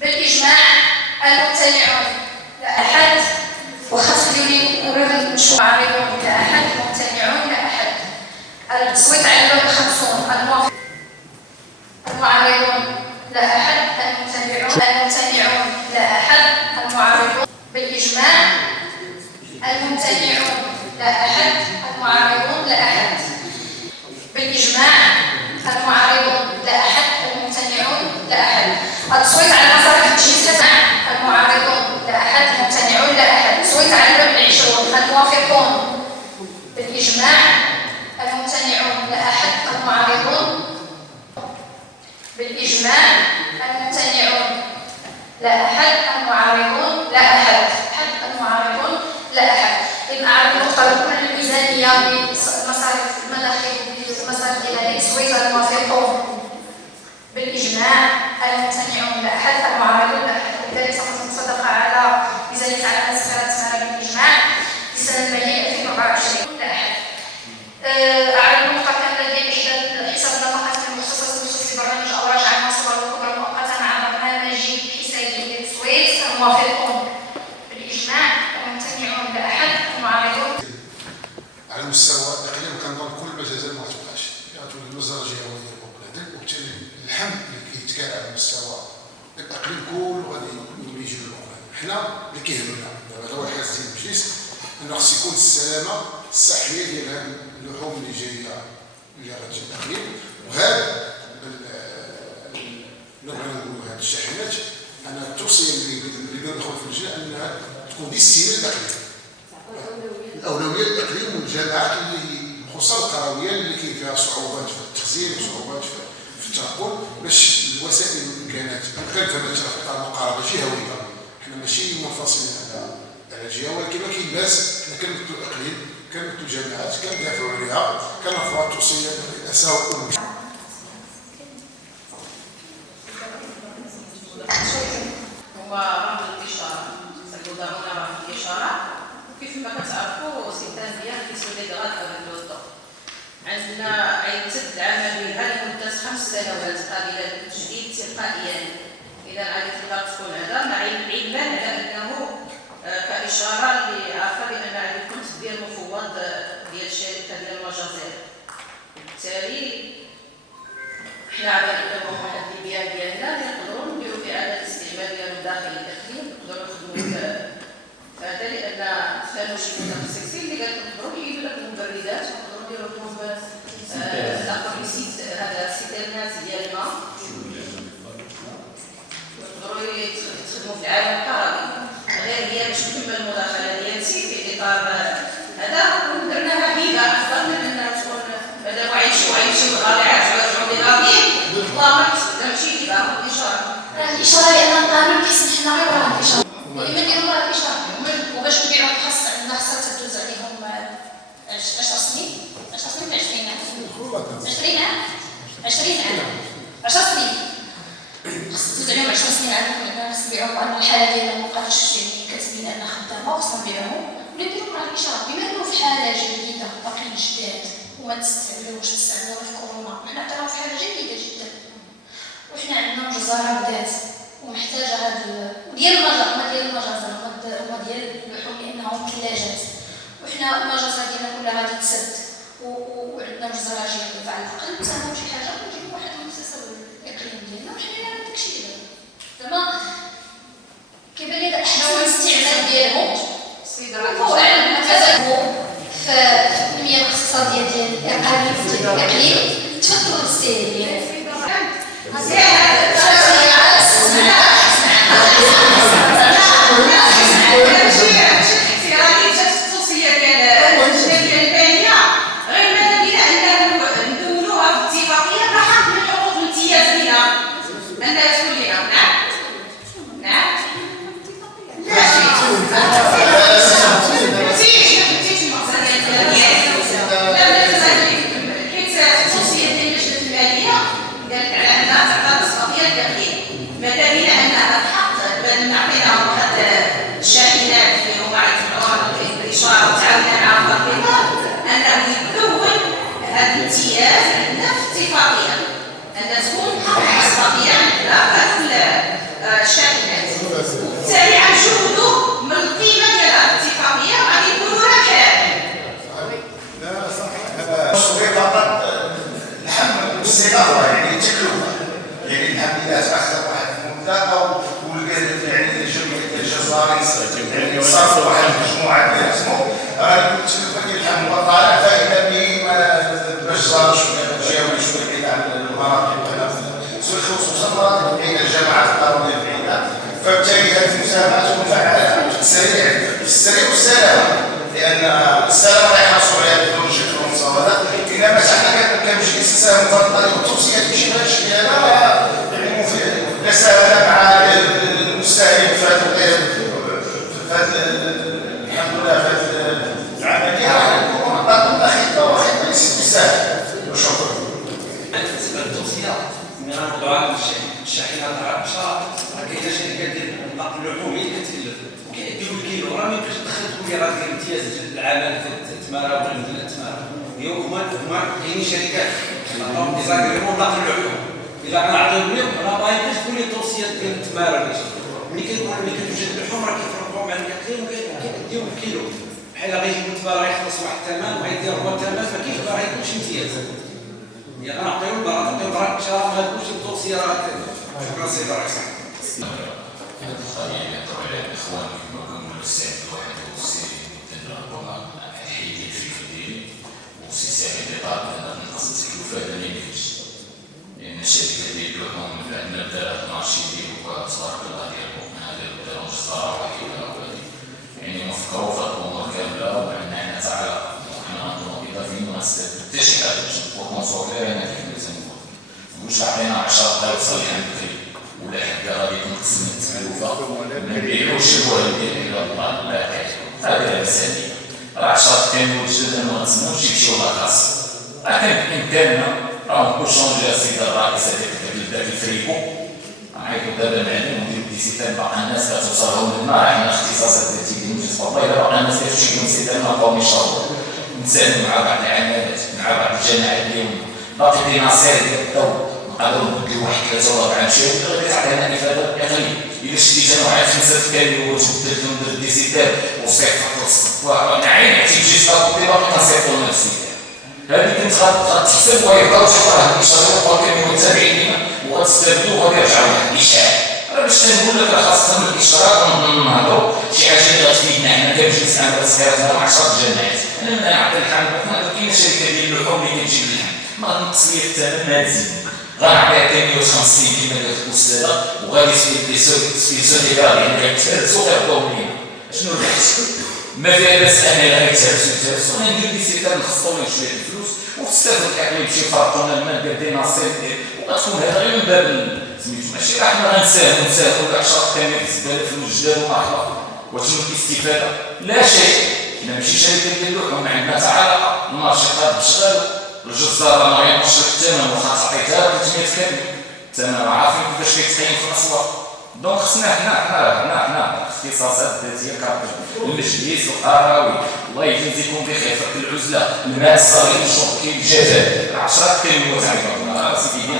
بالإجماع الممتنعون لا أحد. وخلوني نوري المشروع. معارضون لا أحد. ممتنعون لا أحد. التصويت على اللون 50. الموافق. المعارضون لا أحد. الممتنعون لا أحد. المعارضون بالإجماع. الممتنعون لا أحد. المعارضون لا أحد. بالإجماع. المعارضون لا أحد. الممتنعون لا أحد. التصويت على مصالح التجهيز. المعارضون لا أحد. الممتنعون لا أحد. التصويت على اللون 20. الموافقون بالإجماع. الممتنعون لا أحد. المعارضون بالإجماع. الممتنعون لا أحد. المعارضون لا أحد. المعارضون لا أحد. إن أعرف نقطة كل الميزانية بمصاريف المناخير والمصاريف الإدارية. تصويت الموافقون بالإجماع. الممتنعون لا أحد. المعارضون لا أحد. وبالتالي سقط المصادقة على ميزانية على استثمارات السنة بالإجماع للسنة المالية 2024 لا أحد. أعرف نقطة كاملة ديال إحداث حساب النفقات المخصص لبرنامج أوراج عن المصروف والكبرى مؤقتا مع برنامج حسابي للتصويت. الموافقون بالإجماع. الممتنعون لا أحد. المعارضون على مستوى الاقليم كنظن كل ما زال ما توقعش كتولي الوزاره الجهويه وبلادك، وبالتالي الحمل اللي كيتكال على مستوى الاقليم كله غادي يجي للبلاد. حنا اللي كيهمنا دابا على واحد ديال المجلس انه خص يكون السلامه الصحيه ديال هذه اللحوم اللي جايه اللي غتجي الاقليم، وهذا نقولوا هذه الشاحنات. انا التوصيه اللي بندخل في اللجنه انها تكون ديستيني للاقليم، الاولويه للاقليم والجامعات اللي خصوصا القرويه اللي كاين فيها صعوبات في التخزين وصعوبات في التنقل، باش الوسائل والامكانات كان فما اتفاق على مقاربه جهويه. حنا ماشي منفصلين على جهه، ولكن ما كاين باس حنا كنمثلوا الاقليم، كنمثلوا الجامعات، كندافعوا عليها، كنرفعوا التوصيه الاساء. هو رمز الإشارة، سنوضعون رمز الإشارة. كيف ما كتعرفوا سيتان ديال كيسولي دغات أو الوضع. عندنا عيتد العمل بها لمدة 5 سنوات قابلة للتجديد تلقائيا. إذا غادي تقدر تكون هذا مع علما على أنه كإشارة اللي عارفة بأن غادي يكون تدبير مفوض ديال الشركة ديال المجازر. وبالتالي حنا على أنه واحد البيان ديالنا نقدروا نديروا في إعادة الاستعمال ديالو داخل التكليف، نقدروا نخدموا هذا لأن كانوا شي متخصصين اللي قالوا نقدروا نجيبوا لكم مبردات ونقدروا نديروا لكم هذا السيترنات ديال الماء، ونقدروا يخدموا في العالم الكهربي. غير هي باش تكمل المداخلة ديالتي في إطار هذا، ودرناها هبة أفضل من أنها تكون هذا وعيشوا طالعات ويرجعوا لغاديين. والله ما كتقدرش هبة الإشارة. الإشارة لأن القانون كيسمح لنا غير برا الإشارة. اللي ما نديروا برا الإشارة وباش نبيعوا خاصة تدوز عليهم 10 سنين 10 سنين 20 عام 20 عام 10 سنين خاص تدوز عليهم 10 سنين عندنا خاص نبيعوهم بأن الحالة ديالهم مبقاتش كاتبين أنها خدامة وخاصنا نبيعوهم ونديروا برا الإشارة. بما أنه في حالة جديدة باقيين جداد وما تستعملوش في كورونا، وحنا تراو في حالة جيدة جدا، وحنا عندنا جزارة بدات ومحتاجة هذا ديال المجازر، هما ديال المجازر، هما ديال اللحوم لأنهم ثلاجات، وحنا المجازر ديالنا كلها غادي تسد وعندنا جزارة جيدة، فعلى الأقل نساهموا شي حاجة ونجيبوا واحد المؤسسة الإقليم ديالنا وحنا نعمل داكشي زعما كيبان لي أحسن الاستعمال ديالهم هو أعلم تزادوا في التنمية الاقتصادية ديال الإقليم. تفضلوا السيد ديالي. حيت التوصيه ديال اللجنه الماليه قالت على انها تعطى الكانديدات اخذ واحد المنطقه يعني الجمعيه الجزائري يعني صار واحد المجموعه ديال اسمه راه كنت واحد الحمد وطالع فاذا به باش صار جاوي شويه عن المناطق خصوصا المناطق بين الجامعات القانونيه البعيده فبالتالي هذه المساهمات مفعله في السريع والسلامه لان السلامه لا يحصل عليها بدون شكل ومصادره انما حنا كمجلس نساهم في الطريق والتوصيات شي حاجه يعني نساهم مع المستهلك في الحمد لله في العمليه راح نكونوا نطلقوا خدمه وخدمه سهله وشكرا. بالنسبه للتوصيه من موضوع الشاحنه تاع البشره راه كاينه شركه ديال النقل اللحومي اللي كتكلف وكيعديو الكيلو راه ما يمكنش تدخل تقول لي راه ديال امتياز العمل في التماره ولا مدينه التماره هما كاينين شركات عندهم ديزاغريمون نقل اللحوم الا كنعطيو لهم راه ما يمكنش تقول لي التوصيات ديال التماره ولا شي ملي كتوجد اللحوم راه كيفرقوا مع الاكلين وكيديو الكيلو بحال غيجيبوا التماره يخلص واحد الثمن وغيدير هو الثمن ما كاينش راه يكونش امتياز يعني غنعطيو البراءه نعطيو براءه شرا ما تكونش التوصيه راه شكرا سيدي رئيس. القضيه اللي يطرح عليها الاخوان كما قلنا السيد الواحد والسي ربما حيد الفكر ديالي وسي سعيد اللي طالب لنا نقص التكلفه هذا ما يمكنش لان الشركه ديال اللحوم عندنا بدا هذا المارشي ديالو تبارك الله ديالهم هذا داروا جزاره واحده يعني نفكروا في الامور كامله وعندنا حنا تعالى وحنا غنكونوا اضافيين وما نستافدوا حتى شي حاجه باش نكونوا صغير انا كيف لازم نقول واش عطينا 10 دقائق صالح بكري ولا حتى غادي تنقسم التكلفه ما نبيعوش الوالدين الى الله لا هذه مسائل راه 10 كانوا الجدد ما غنتسناوش يمشيو لاكاس راه كان بامكاننا راه نكون شونجي السيده الرئيسه ديال الفريكو عيطوا دابا معنا نديرو ديسيتان باقا الناس كتوصلهم لنا حنا اختصاصات ديالي نجلس والله الا باقا الناس كيمشيو ديسيتان ما بقاو يشربوا نتسالوا مع بعض العمالات مع بعض الجماعات اليوم باقي فينا سير ديال الضوء نقدروا نبدلوا واحد 3 ولا 4 مشاوير غادي تعطينا افاده اقليميه الا شديت انا واحد 5 كيلو وتبدلت لهم درت ديسيتان وصيفط وسط نعين عرفتي تجي تبقى باقي كنصيفطوا نفسي هذه كنت غتحسب ويبقاو شي واحد يشربوا وكانوا متابعين وغتستافدوا وغادي يرجعوا لواحد الاشعاع راه باش تنقول لك راه خاصنا من الاشتراك ونهضروا شي حاجه اللي غتفيدنا حنا كمجلس عام صغير مع 10 جماعات انا نعطي الحال كاينه شركه ديال اللحوم اللي كتجيب اللحم ما غنقص لي الثمن ما تزيد غنعطيها 150 كما قالت الاستاذه وغادي لي سوليدار يعني غيتهرسوا غيبقاو لينا شنو البحث ما فيها باس انا غيتهرسوا ندير لي سيتان نخصصوا لهم شويه الفلوس وتستافد الاقليم شي فرقنا المال ديال ناصر وغتكون هذا غير من باب سميتو ماشي راه حنا غنساهموا كاع 10 كامل الزباله في المجدال وما وشنو الاستفاده؟ لا شيء حنا ماشي شركه ديال اللحوم عندنا حتى علاقه المارشي قاد بشغل الجزار ما غيمشي الثمن واخا تعطيتها 300 كامل الثمن عارفين كيفاش كيتقيم في الاسواق دونك خصنا حنا اختصاصات ذاتيه كارطاج المجلس القروي الله يجازيكم بخير فك العزله الماء الصغير الشرب كاين الجفاف 10 كلمات عيطوا سيدي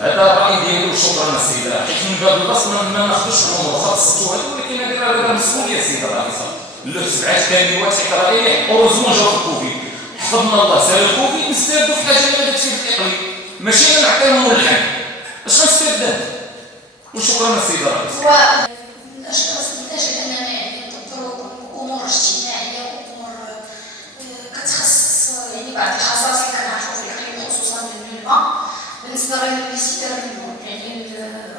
هذا الراي ديالو شكرا السيد حيت من باب الاصل ما ناخذوش الامور خاصتوها ولكن هذه مسؤوليه السيد الرئيس له 7 كلمات اقرائيه اوروزمون جاو الكوفيد حفظنا الله سال الكوفيد نستافدوا في حاجه اللي غادي تفيد الاقليم ماشي نعطيهم اللحم اش غنستافد وشكرا السيد الرئيس. الاشخاص من اجل اننا يعني نطبقوا امور اجتماعيه وامور كتخص يعني بعض الخصائص اللي كنعرفوا في الاقليم خصوصا الماء بالنسبه للسيتات يعني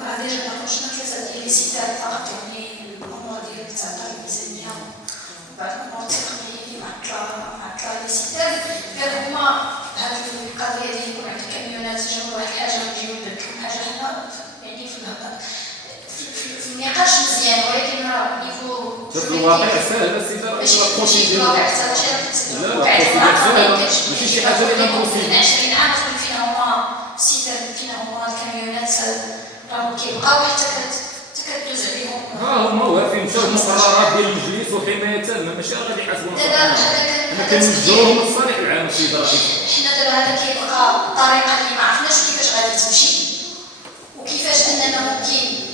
راه ديجا ناقشنا 3 ديال السيتات فقط يعني الامور ديال تعطى الميزانيه وبعض الامور التقنيه اللي معطله للسيتات قالوا هما هذه القضيه ديال يكون عندك كاميونات جابوا واحد الحاجه ونجيو نبدلوا حاجه حنا يعني في النقاش مزيان ولكن راه نيفو في الواقع سهل السيد الرئيس البروسيدور ماشي شي حاجه اللي كنبروسيدور 20 عام فينا هما سيتات فينا هما الكاميونات راهم كيبقاو حتى كدوز عليهم هما واقفين مشاو المقررات ديال المجلس وحمايه تامه ماشي غادي يحاسبونا حنا كنوجهوهم للصالح العام السيد الرئيس حنا دابا هذا كيبقى الطريقه اللي ما عرفناش كيفاش غادي تمشي وكيفاش اننا ممكن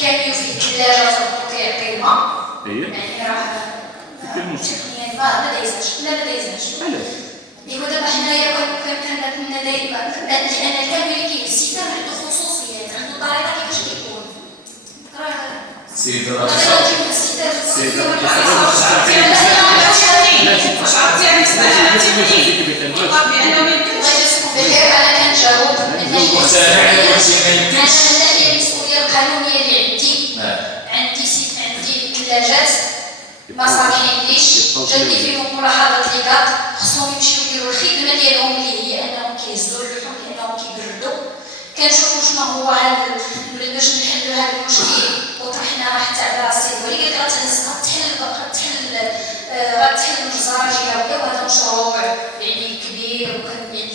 كاميو في الثلاجه وتربطو كيعطي الماء يعني راه التقنيات ما دايزاش علاش؟ دابا حنايا كنا دايما لان الكامل اللي كاين السيتر عنده خصوصيات، عنده طريقه كيفاش كيكون. سيدي المسؤوليه القانونيه اللي عندي سيت، عندي ثلاجات مصالح انجليش جاتني فيهم ملاحظات ليكات، خصهم يمشيو يديروا الخدمه ديالهم اللي هي انهم كيهزوا اللحوم لانهم كيبردوا. كنشوفوا شنو هو هذا باش نحلوا هذا المشكل، وطرحنا حتى على السيد ولي قالت غتحل مجزره جهويه، وهذا مشروع يعني كبير وكان يعني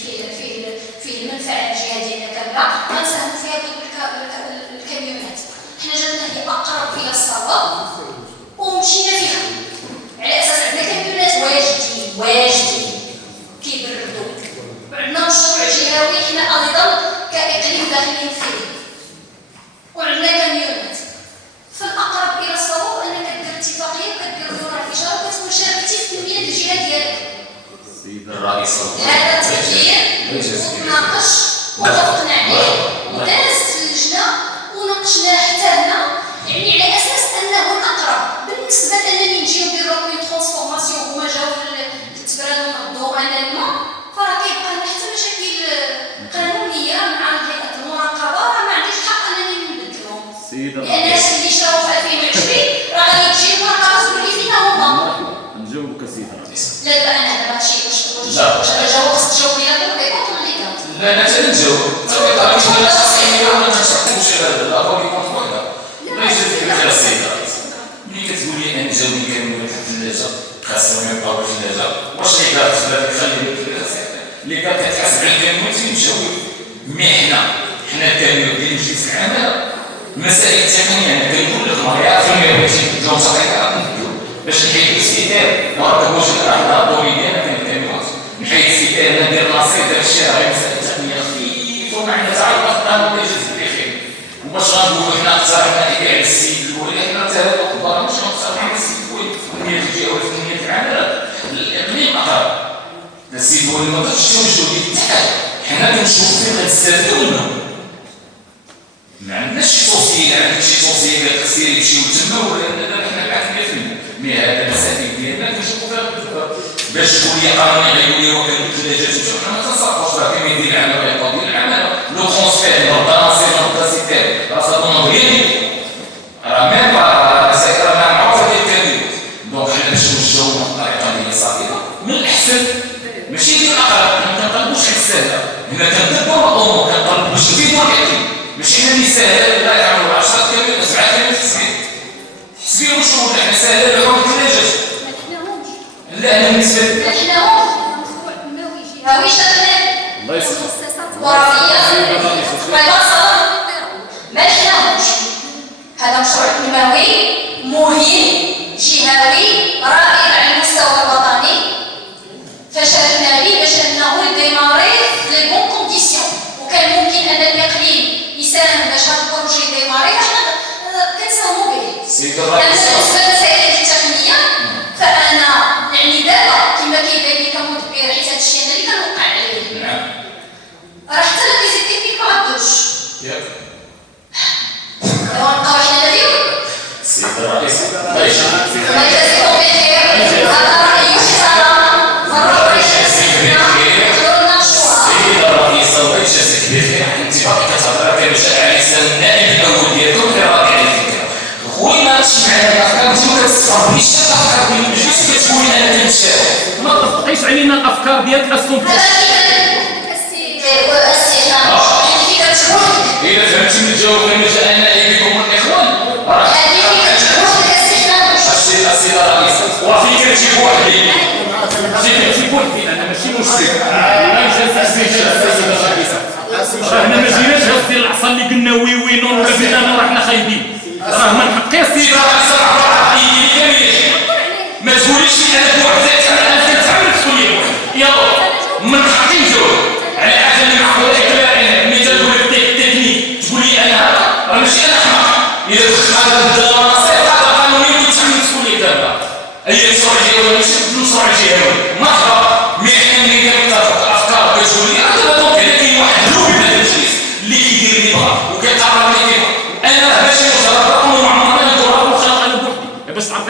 فيه المنفعه الجهه ديالنا كامله، غنساهموا فيها الكاميونات. حنا جاتنا هي اقرب الى الصواب ومشينا فيها على اساس عندنا كاميونات واجدين كيبردوا، وعندنا مشروع جهوي حنا ايضا كاقليم داخلين فيه، وعندنا كاميونات. فالاقرب الى الصواب انك كدير اتفاقيه وكدير دورة الاشاره وكتكون شاركتي في تنميه الجهه ديالك. سيد الرئيس هذا التفكير وتناقش واتفقنا عليه ودازت في اللجنه وناقشناه حتى هنا، يعني على اساس انه الاقرب بالنسبه لانني نجيو نديرو كوين ترانسفورماسيون هما جاو في التبراد ونضوا انا الماء، فراه كيبقى لنا حتى مشاكل قانونيه مع هيئه المراقبه، راه ما عنديش الحق انني نبدلهم لان الناس اللي شراو في 2020 راه غادي تجي المراقبه تقول لي فينا هما. نجاوبك سيد الرئيس. لا انا هذا ماشي واش جاوب خصك تجاوب لينا بالحقيقه ولا لي كانت. لا انا تنجاوب تبقى مش نفسيه ولا نشوفوش هذا الاخر يكون خويا لا يجوز لك السيد الرئيس. ملي كتقولي انا نجاوب كامل واحد الثلاجه خاصهم يبقاو في الثلاجه، واش اللي قالت بالك خليه في الثلاجه اللي كانت كتحسب على الكامل تيمشاو. مي حنا الكامل ديال نمشي في العماله مسائل تقنيه، انا كنقول لك ما يعرفوا بغيتي نبدلو صحيحه نبدلو باش نحيدو السيتار نركبوش راه الضوي ديالنا كان الكاميرات نحيد السيتار ندير ناصير داك الشيء راه مسائل تقنيه خفيفه وما عندنا حتى علاقه بالقانون اللي جات بخير. وباش غنقولوا حنا اقترحنا على السيد الولي، حنا حتى هذا الكبار ماشي غنقترحوا على السيد الولي في تنميه الجهه ولا في تنميه العماله الاقليم اقرب. السيد الولي ما بغاش توجهوا ليه الاتحاد، حنا كنشوفوا فين غنستافدوا منه. ما عندناش شي توصيه، عندك شي توصيه قالك سير يمشيو تما ولا حنا العافيه 100%. مي هذا المسائل ديالنا كنشوفوا فيها باش تقول لي قانوني غيولي وكان الثلاجات حنا ما تنصرفوش، راه كاين يدير العمل ويقضي العمل لو ترونسفير نو طراسي نو كاسيتير راه صافي غير راه ميم راه ما معروفه ديال الكاميرات. دونك حنا باش نوجهوا الطريقه اللي هي صافيه من الاحسن ماشي ديال الاقرب، ما كنطلبوش على السهله، هنا كنطلبوا الامور كنطلبوا باش نفيدوا الاقليم، ماشي حنا اللي ساهل لا يعملوا 10 كاميرات 7 كاميرات في السنه حسبيهم شنو ولا حنا ساهل لهم الثلاجات. لا انا بالنسبه لي حنا مشروع تنموي جهوي شغال الله يسلمك مؤسسات وراثيه ما حناهمش. هذا مشروع تنموي مهم جهوي رائد على المستوى الوطني، فشاركنا به باش انه يديماري لي بون كونديسيون، وكان ممكن ان الاقليم يساهم باش هذا البروجي يديماري، حنا كنساهموا به. سيد الرئيس بالنسبه للمسائل التقنيه فانا يعني دابا كما كيبان لي كمدبر حيت هذا الشيء انا اللي كنوقع عليه. نعم راه حتى لا فيزيت تكنيك ما عندوش. ياك ونبقاو حنا اليوم. سيد الرئيس الله يجزاك الله يجازيكم بخير. هذا رايي محترم مرة سيد الرئيس الله يجازيك بخير. انت باقي كتهضر كمشاعر الانسان النائب الاول ديالكم اللي راضي على الفكره. خويا ما هادشي معايا الافكار انت كتصرف ليش الافكار ديالك ماشي كتقولي انا كنتشارك. ما تطبقيش علينا الافكار ديالك اصلا. إذا فهمتي من الجواب من جاء نائبكم والإخوان راه السيد الرئيس وفكرتي بوحدي فكرتي بوحدي انا ماشي مشكل. الله يجازيك بخير السيد الرئيس. حنا ما جيناش هز ديال العصا اللي قلنا وي وي نون ولا بينا راه حنا خايبين. راه من حقي السيد الرئيس ما تقوليش انا بوحدك انا كنتعامل تقول لي يلا من حقي نجاوب على حاجه اللي معقوله ملي تقول لك تكنيك تقول لي انا هذا راه ماشي انا حماق. اذا دخلت هذا النصيحه هذا قانوني وتعمل تقول لي دابا اي مشروع جهوي ولا ماشي مشروع جهوي مرحبا. مي حنا اللي كنتفقوا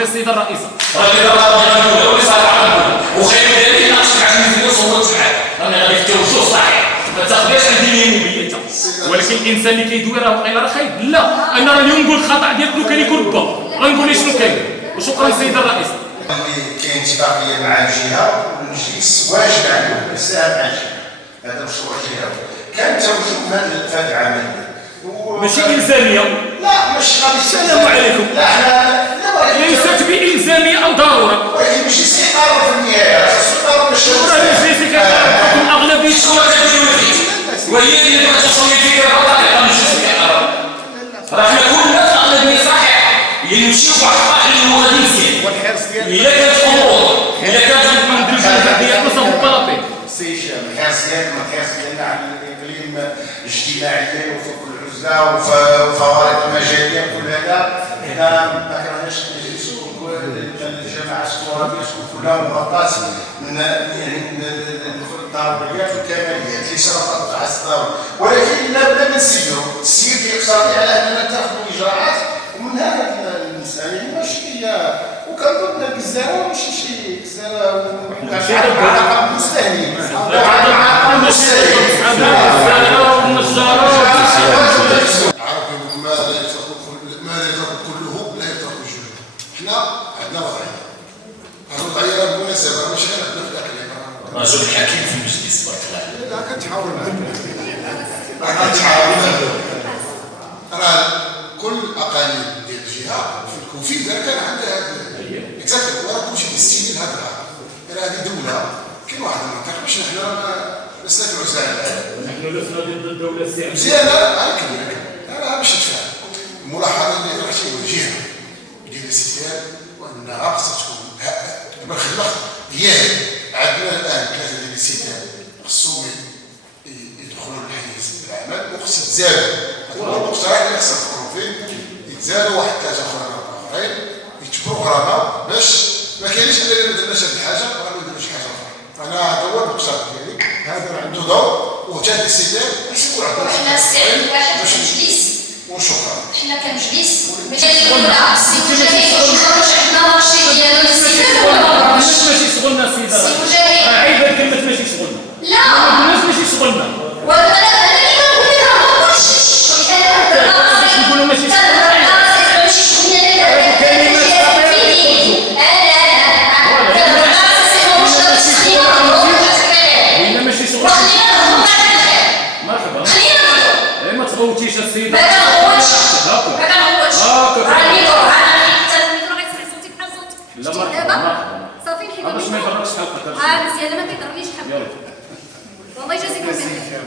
السيده الرئيسه. راه اذا راه الاولى واللي صالحه الاولى وخير ديالي ناقصك عن المليون صوت معاك راني غادي في التوجه صحيح ما تاخذهاش عندي اليموميه انت. ولكن الانسان اللي كيدوي راه وقيلا راه خايب. لا انا اليوم نقول الخطا ديالك لو كان يكون با غنقول لي شنو كاين. وشكرا السيده الرئيسه. كاين اتفاقيه مع الجهه والمجلس واجد عنده مساهم مع الجهه. هذا مشروع جهه كان توجه هذا العمل ماشي الزاميه. لا مش غادي. السلام عليكم. لا احنا ليست بالزاميه او ضروره. ولكن المجلس يقرر في النهايه. يقرر باش المجلس كيقرر اغلبيه وهي اللي كتصوي فيك الرضا المجلس كيقرر. راه حنا كلنا اغلبيه صحيحه اللي نمشيو بواحد الطريق اللي هو غادي مزيان. والحرص ديالنا الا كانت امور الا كانت ما نديروش الهديه بصح بالبلاطين. السي هشام الحرص ديالنا على الاقليم اجتماعيا وفوق العزله وفوارق المجاليه كل هذا حنا ما كرهناش نجلسوا الجماعه السكورابيه تكون كلها مغطاه من الضروريات والكماليات اللي شرطت على الصدر. ولكن لا ما نسيو السيد الاقتصادي على اننا نتخذوا اجراءات ومن هذا المساله ماشي هي. وكنظن الجزائر ماشي شي جزائر مع مستهلك ما لا يترك كله لا يترك جله. حنا عندنا وضعيه. الوضعيه بالمناسبه ماشي غير عندنا في الاقليم. رجل حكيم في المجلس بارك الله عليك. لا كنتحاول راه كل اقاليم ديال الجهه في الكوفي كان عندها هذا اكزاكتلي. وراه كلشي كيستيمي هذا راه هذه دوله. كاين واحد المنطقه ماشي حنا لسنا في عزله. نحن لسنا ضد الدوله السياسيه. مزيان انا باش نتفاهم. الملاحظه اللي راح توجهها ديال الاستثمار وانها خصها تكون دابا خلق هي عندنا الان 3 ديال الاستثمار خصهم يدخلوا لحيز العمل وخص يتزادوا. هذا هو المقترح اللي خصنا نفكروا فيه. يتزادوا واحد 3 اخرين يتبروغراما باش ما كاينش اننا ما درناش هذه الحاجه وما نديروش حاجه اخرى. فانا هذا هو المقترح ديالي. هذا عنده دور وجاد الاستثمار ماشي يكون عندنا وحنا السعي واحد مجلس وشكرا. حنا كمجلس ماشي الاولى السي مجاهد واش نخرج عندنا مارشي ديالو الاستثمار ولا ما نخرجش؟ ماشي شغلنا السيده. السي مجاهد عيب كلمه ماشي شغلنا. لا ما قلناش ماشي شغلنا. وانا اللي كنقول لك راه ما نخرجش. نقولوا ماشي شغلنا. مرحبا. ما تغوتيش السيده. ما كنغوتش. ما كنغوتش. راني الميكرو غيسمع صوتك بحال صوتك. لا شتي مرحبا دابا مرحبا. صافي نحيدو باش ما الميكرو. يضركش حلقه. مزيان ما كيضرنيش حقا. يلا. والله يجازيكم بخير.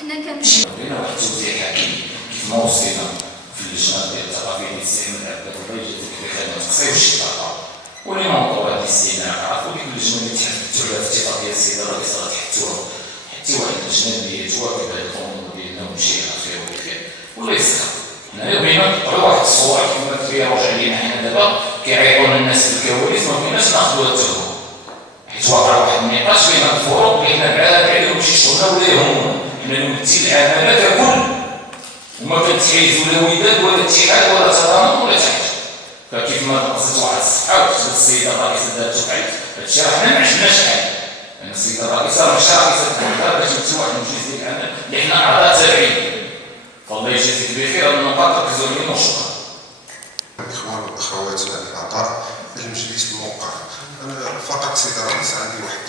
حنا كنمشيو. لنا واحد التوزيع حكيم كيف ما وصينا في اللجنه ديال الثقافه ديال الاستعمار عبد الله يجازيك بخير ما تقصيوش الطاقه. ولينا موضوع هذه الاستعمار عرفوا ديك اللجنه اللي تحدثتوا عليها في اتفاقيه السيده الرئيسه غتحدثوها. حتى واحد اللجنه اللي تواكب هذه الامور ديالنا وتمشي على خير وبخير ولا يسخر. حنايا بغينا نطلعوا واحد الصور كما كيروج علينا حنا دابا كيعيطونا الناس في الكواليس ما بغيناش ناخذوها التهم. حيت واقع واحد النقاش بين الفروق بين بعاد وشي شغله ولا يهمنا. حنا نمثل العماله ككل وما كنتحيز ولا وداد ولا اتحاد ولا تضامن ولا حاجه. فكيف ما نقصت واحد الصحه وتسد السيده الرئيسه دارت وقعت هادشي راه حنا ما عجبناش حاجه. لان السيده الرئيسه ماشي رئيسه الدوله باش تمثل واحد المجلس ديال العمل اللي حنا اعضاء تابعين. فالله يجازيك بخير. هاد النقاط ركزوا عليهم وشكرا. الاخوان والاخوات الاعضاء المجلس الموقر. انا فقط سيدي الرئيس عندي واحد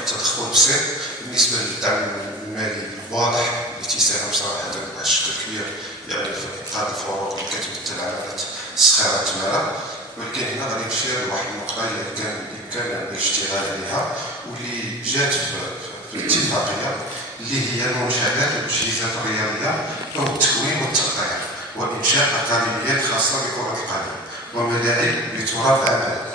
التدخل بسيط بالنسبه للدعم المالي الواضح اللي تيساهم صراحه بواحد الشكل كبير يعني في انقاذ الفروق اللي كتمثل عمليات الصخيره التماره. ولكن هنا غادي نشير لواحد النقطه اللي كان الاشتغال عليها واللي جات في الاتفاقيه اللي هي المنشآت والاجهزه الرياضيه او التكوين والتقطيع وانشاء اكاديميات خاصه بكره القدم وملاعب لتراث عمل.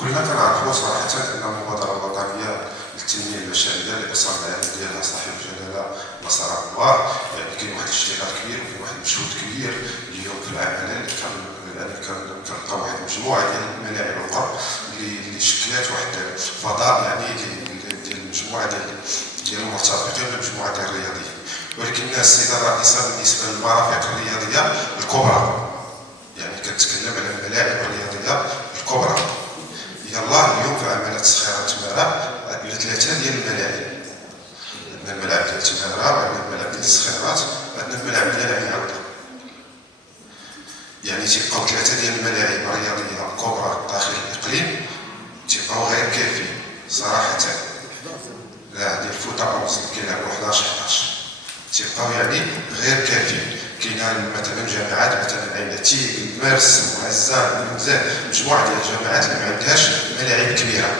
كلنا كنعرفوا صراحه ان المبادره الوطنيه للتنميه البشريه اللي اصلا العام ديالها صاحب الجلاله نصر الله يعني كاين واحد الاشتغال كبير وكاين واحد المجهود كبير اليوم في العمل اللي كنلقى واحد المجموعه ديال الملاعب الاخرى اللي شكلات واحد الفضاء يعني ديال المجموعه ديال المرتبطين بالمجموعه ديال الرياضيين. ولكن السيده الرئيسه بالنسبه للمرافق الرياضيه الكبرى، يعني كتكلم على الملاعب الرياضيه الكبرى. يلا اليوم في عمليه تسخيرات تماره عندنا 3 ديال الملاعب. عندنا الملعب ديال تماره، وعندنا الملعب ديال التسخيرات، وعندنا الملعب ديال عين عوده. يعني تيبقاو 3 ديال الملاعب الرياضيه الكبرى داخل الاقليم تيبقاو غير كافيين صراحه. لا ديال فوت 11 كيلعبوا 11 تيبقاو يعني غير كافيين. كاين مثلا جامعات مثلا عندنا تيك، المرسم، وعزام، المزال، مجموعه ديال الجامعات اللي ما عندهاش ملاعب كبيره.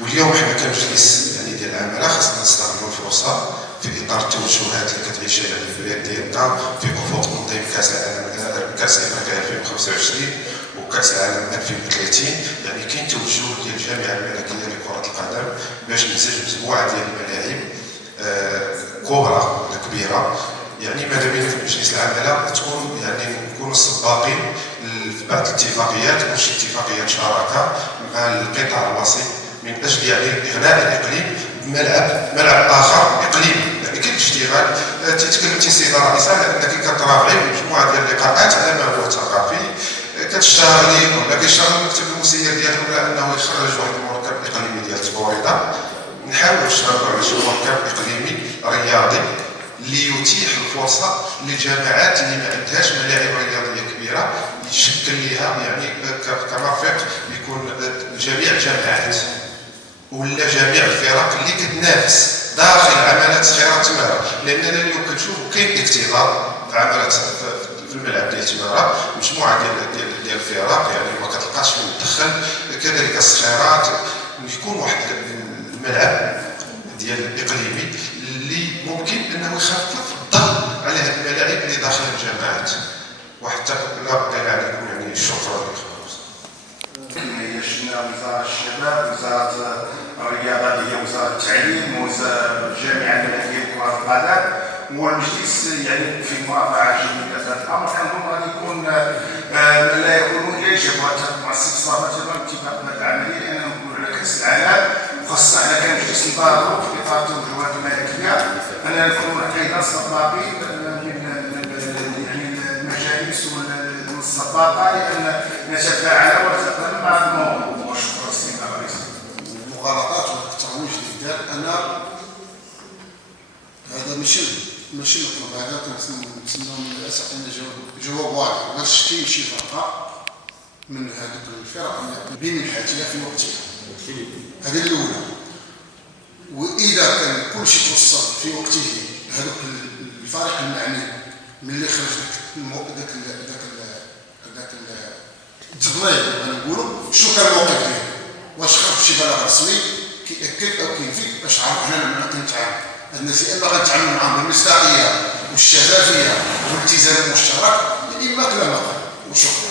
واليوم حنا كمجلس يعني ديال العماله خاصنا نستغلوا الفرصه في اطار التوجهات اللي كتعيشها يعني البلاد ديالنا في افق تنظيم كاس العالم، كاس افريقيا 2025 وكاس العالم 2030. يعني كاين توجه ديال الجامعه الملكيه لكره القدم باش ننتج مجموعه ديال الملاعب كبرى ولا كبيره. يعني ماذا بينا في مجلس العماله تكون يعني نكونوا سباقين في بعض الاتفاقيات، ماشي اتفاقيات شراكه مع القطاع الوسيط من اجل يعني اغناء الاقليم بملعب اخر اقليمي. يعني كاين اشتغال تيتكلمتي السيده الرئيسه على انك كترافعي مجموعه ديال اللقاءات على ما هو ثقافي، كتشتهر لي ولا كيشتغل المكتب المسير ديالهم على انه يخرج واحد المركب اقليمي ديال التبوريده. نحاول نشتغلوا على شي مركب اقليمي رياضي اللي يتيح الفرصه للجامعات اللي ما عندهاش ملاعب رياضيه كبيره يشكل لها يعني كمرفق يكون جميع الجامعات ولا جميع الفرق اللي كتنافس داخل عملات تسخيرات تماره. لاننا اليوم كنشوفوا كاين اكتظاظ في عملات في الملعب ديال تماره، مجموعه ديال الفرق يعني ما كتلقاش من الدخل. كذلك التسخيرات يكون واحد الملعب ديال الاقليمي اللي ممكن انه يخفف الضغط على هذه الملاعب اللي داخل الجامعات. وحتى لا بقى عليكم يعني شكرا لكم. هي شفنا وزاره الشباب، وزاره الرياضه اللي هي وزاره التعليم، وزاره الجامعه الملكيه لكره القدم، والمجلس يعني في مرافعه جيده هذا الامر. كنظن غادي يكون لا يكون ايجاب مع الصفصافه تبع اتفاق العمليه لاننا نكونوا على كاس العالم، وخاصه حنا كنجلس نبادروا في اطار التوجهات الملكيه اننا نكونوا حكاينا سباقين يعني المجالس والسباقه لان نتفاعل ونتقدم مع الموضوع. وشكرا السيده الرئيس. المغالطات والترويج اللي دار انا هذا ماشي مطلوب. هذا كنتسناو من الاسف ان جواب واضح. ما تشكي شي فرقه من هذوك الفرق بين الحاجيه في وقتها. هذه الاولى. واذا كان كل شيء توصل في وقته هذوك الفريق المعني ملي خرج ذاك التضليل نقولوا شنو كان الموقف ديالو، واش خرج شي بلاغ رسمي كيأكد او كينفي باش عرفوا حنا لما كنتعامل هاد الناس الا غنتعاملوا معاهم بالمصداقيه والشفافيه والالتزام المشترك اما كلا ما قال. وشكرا.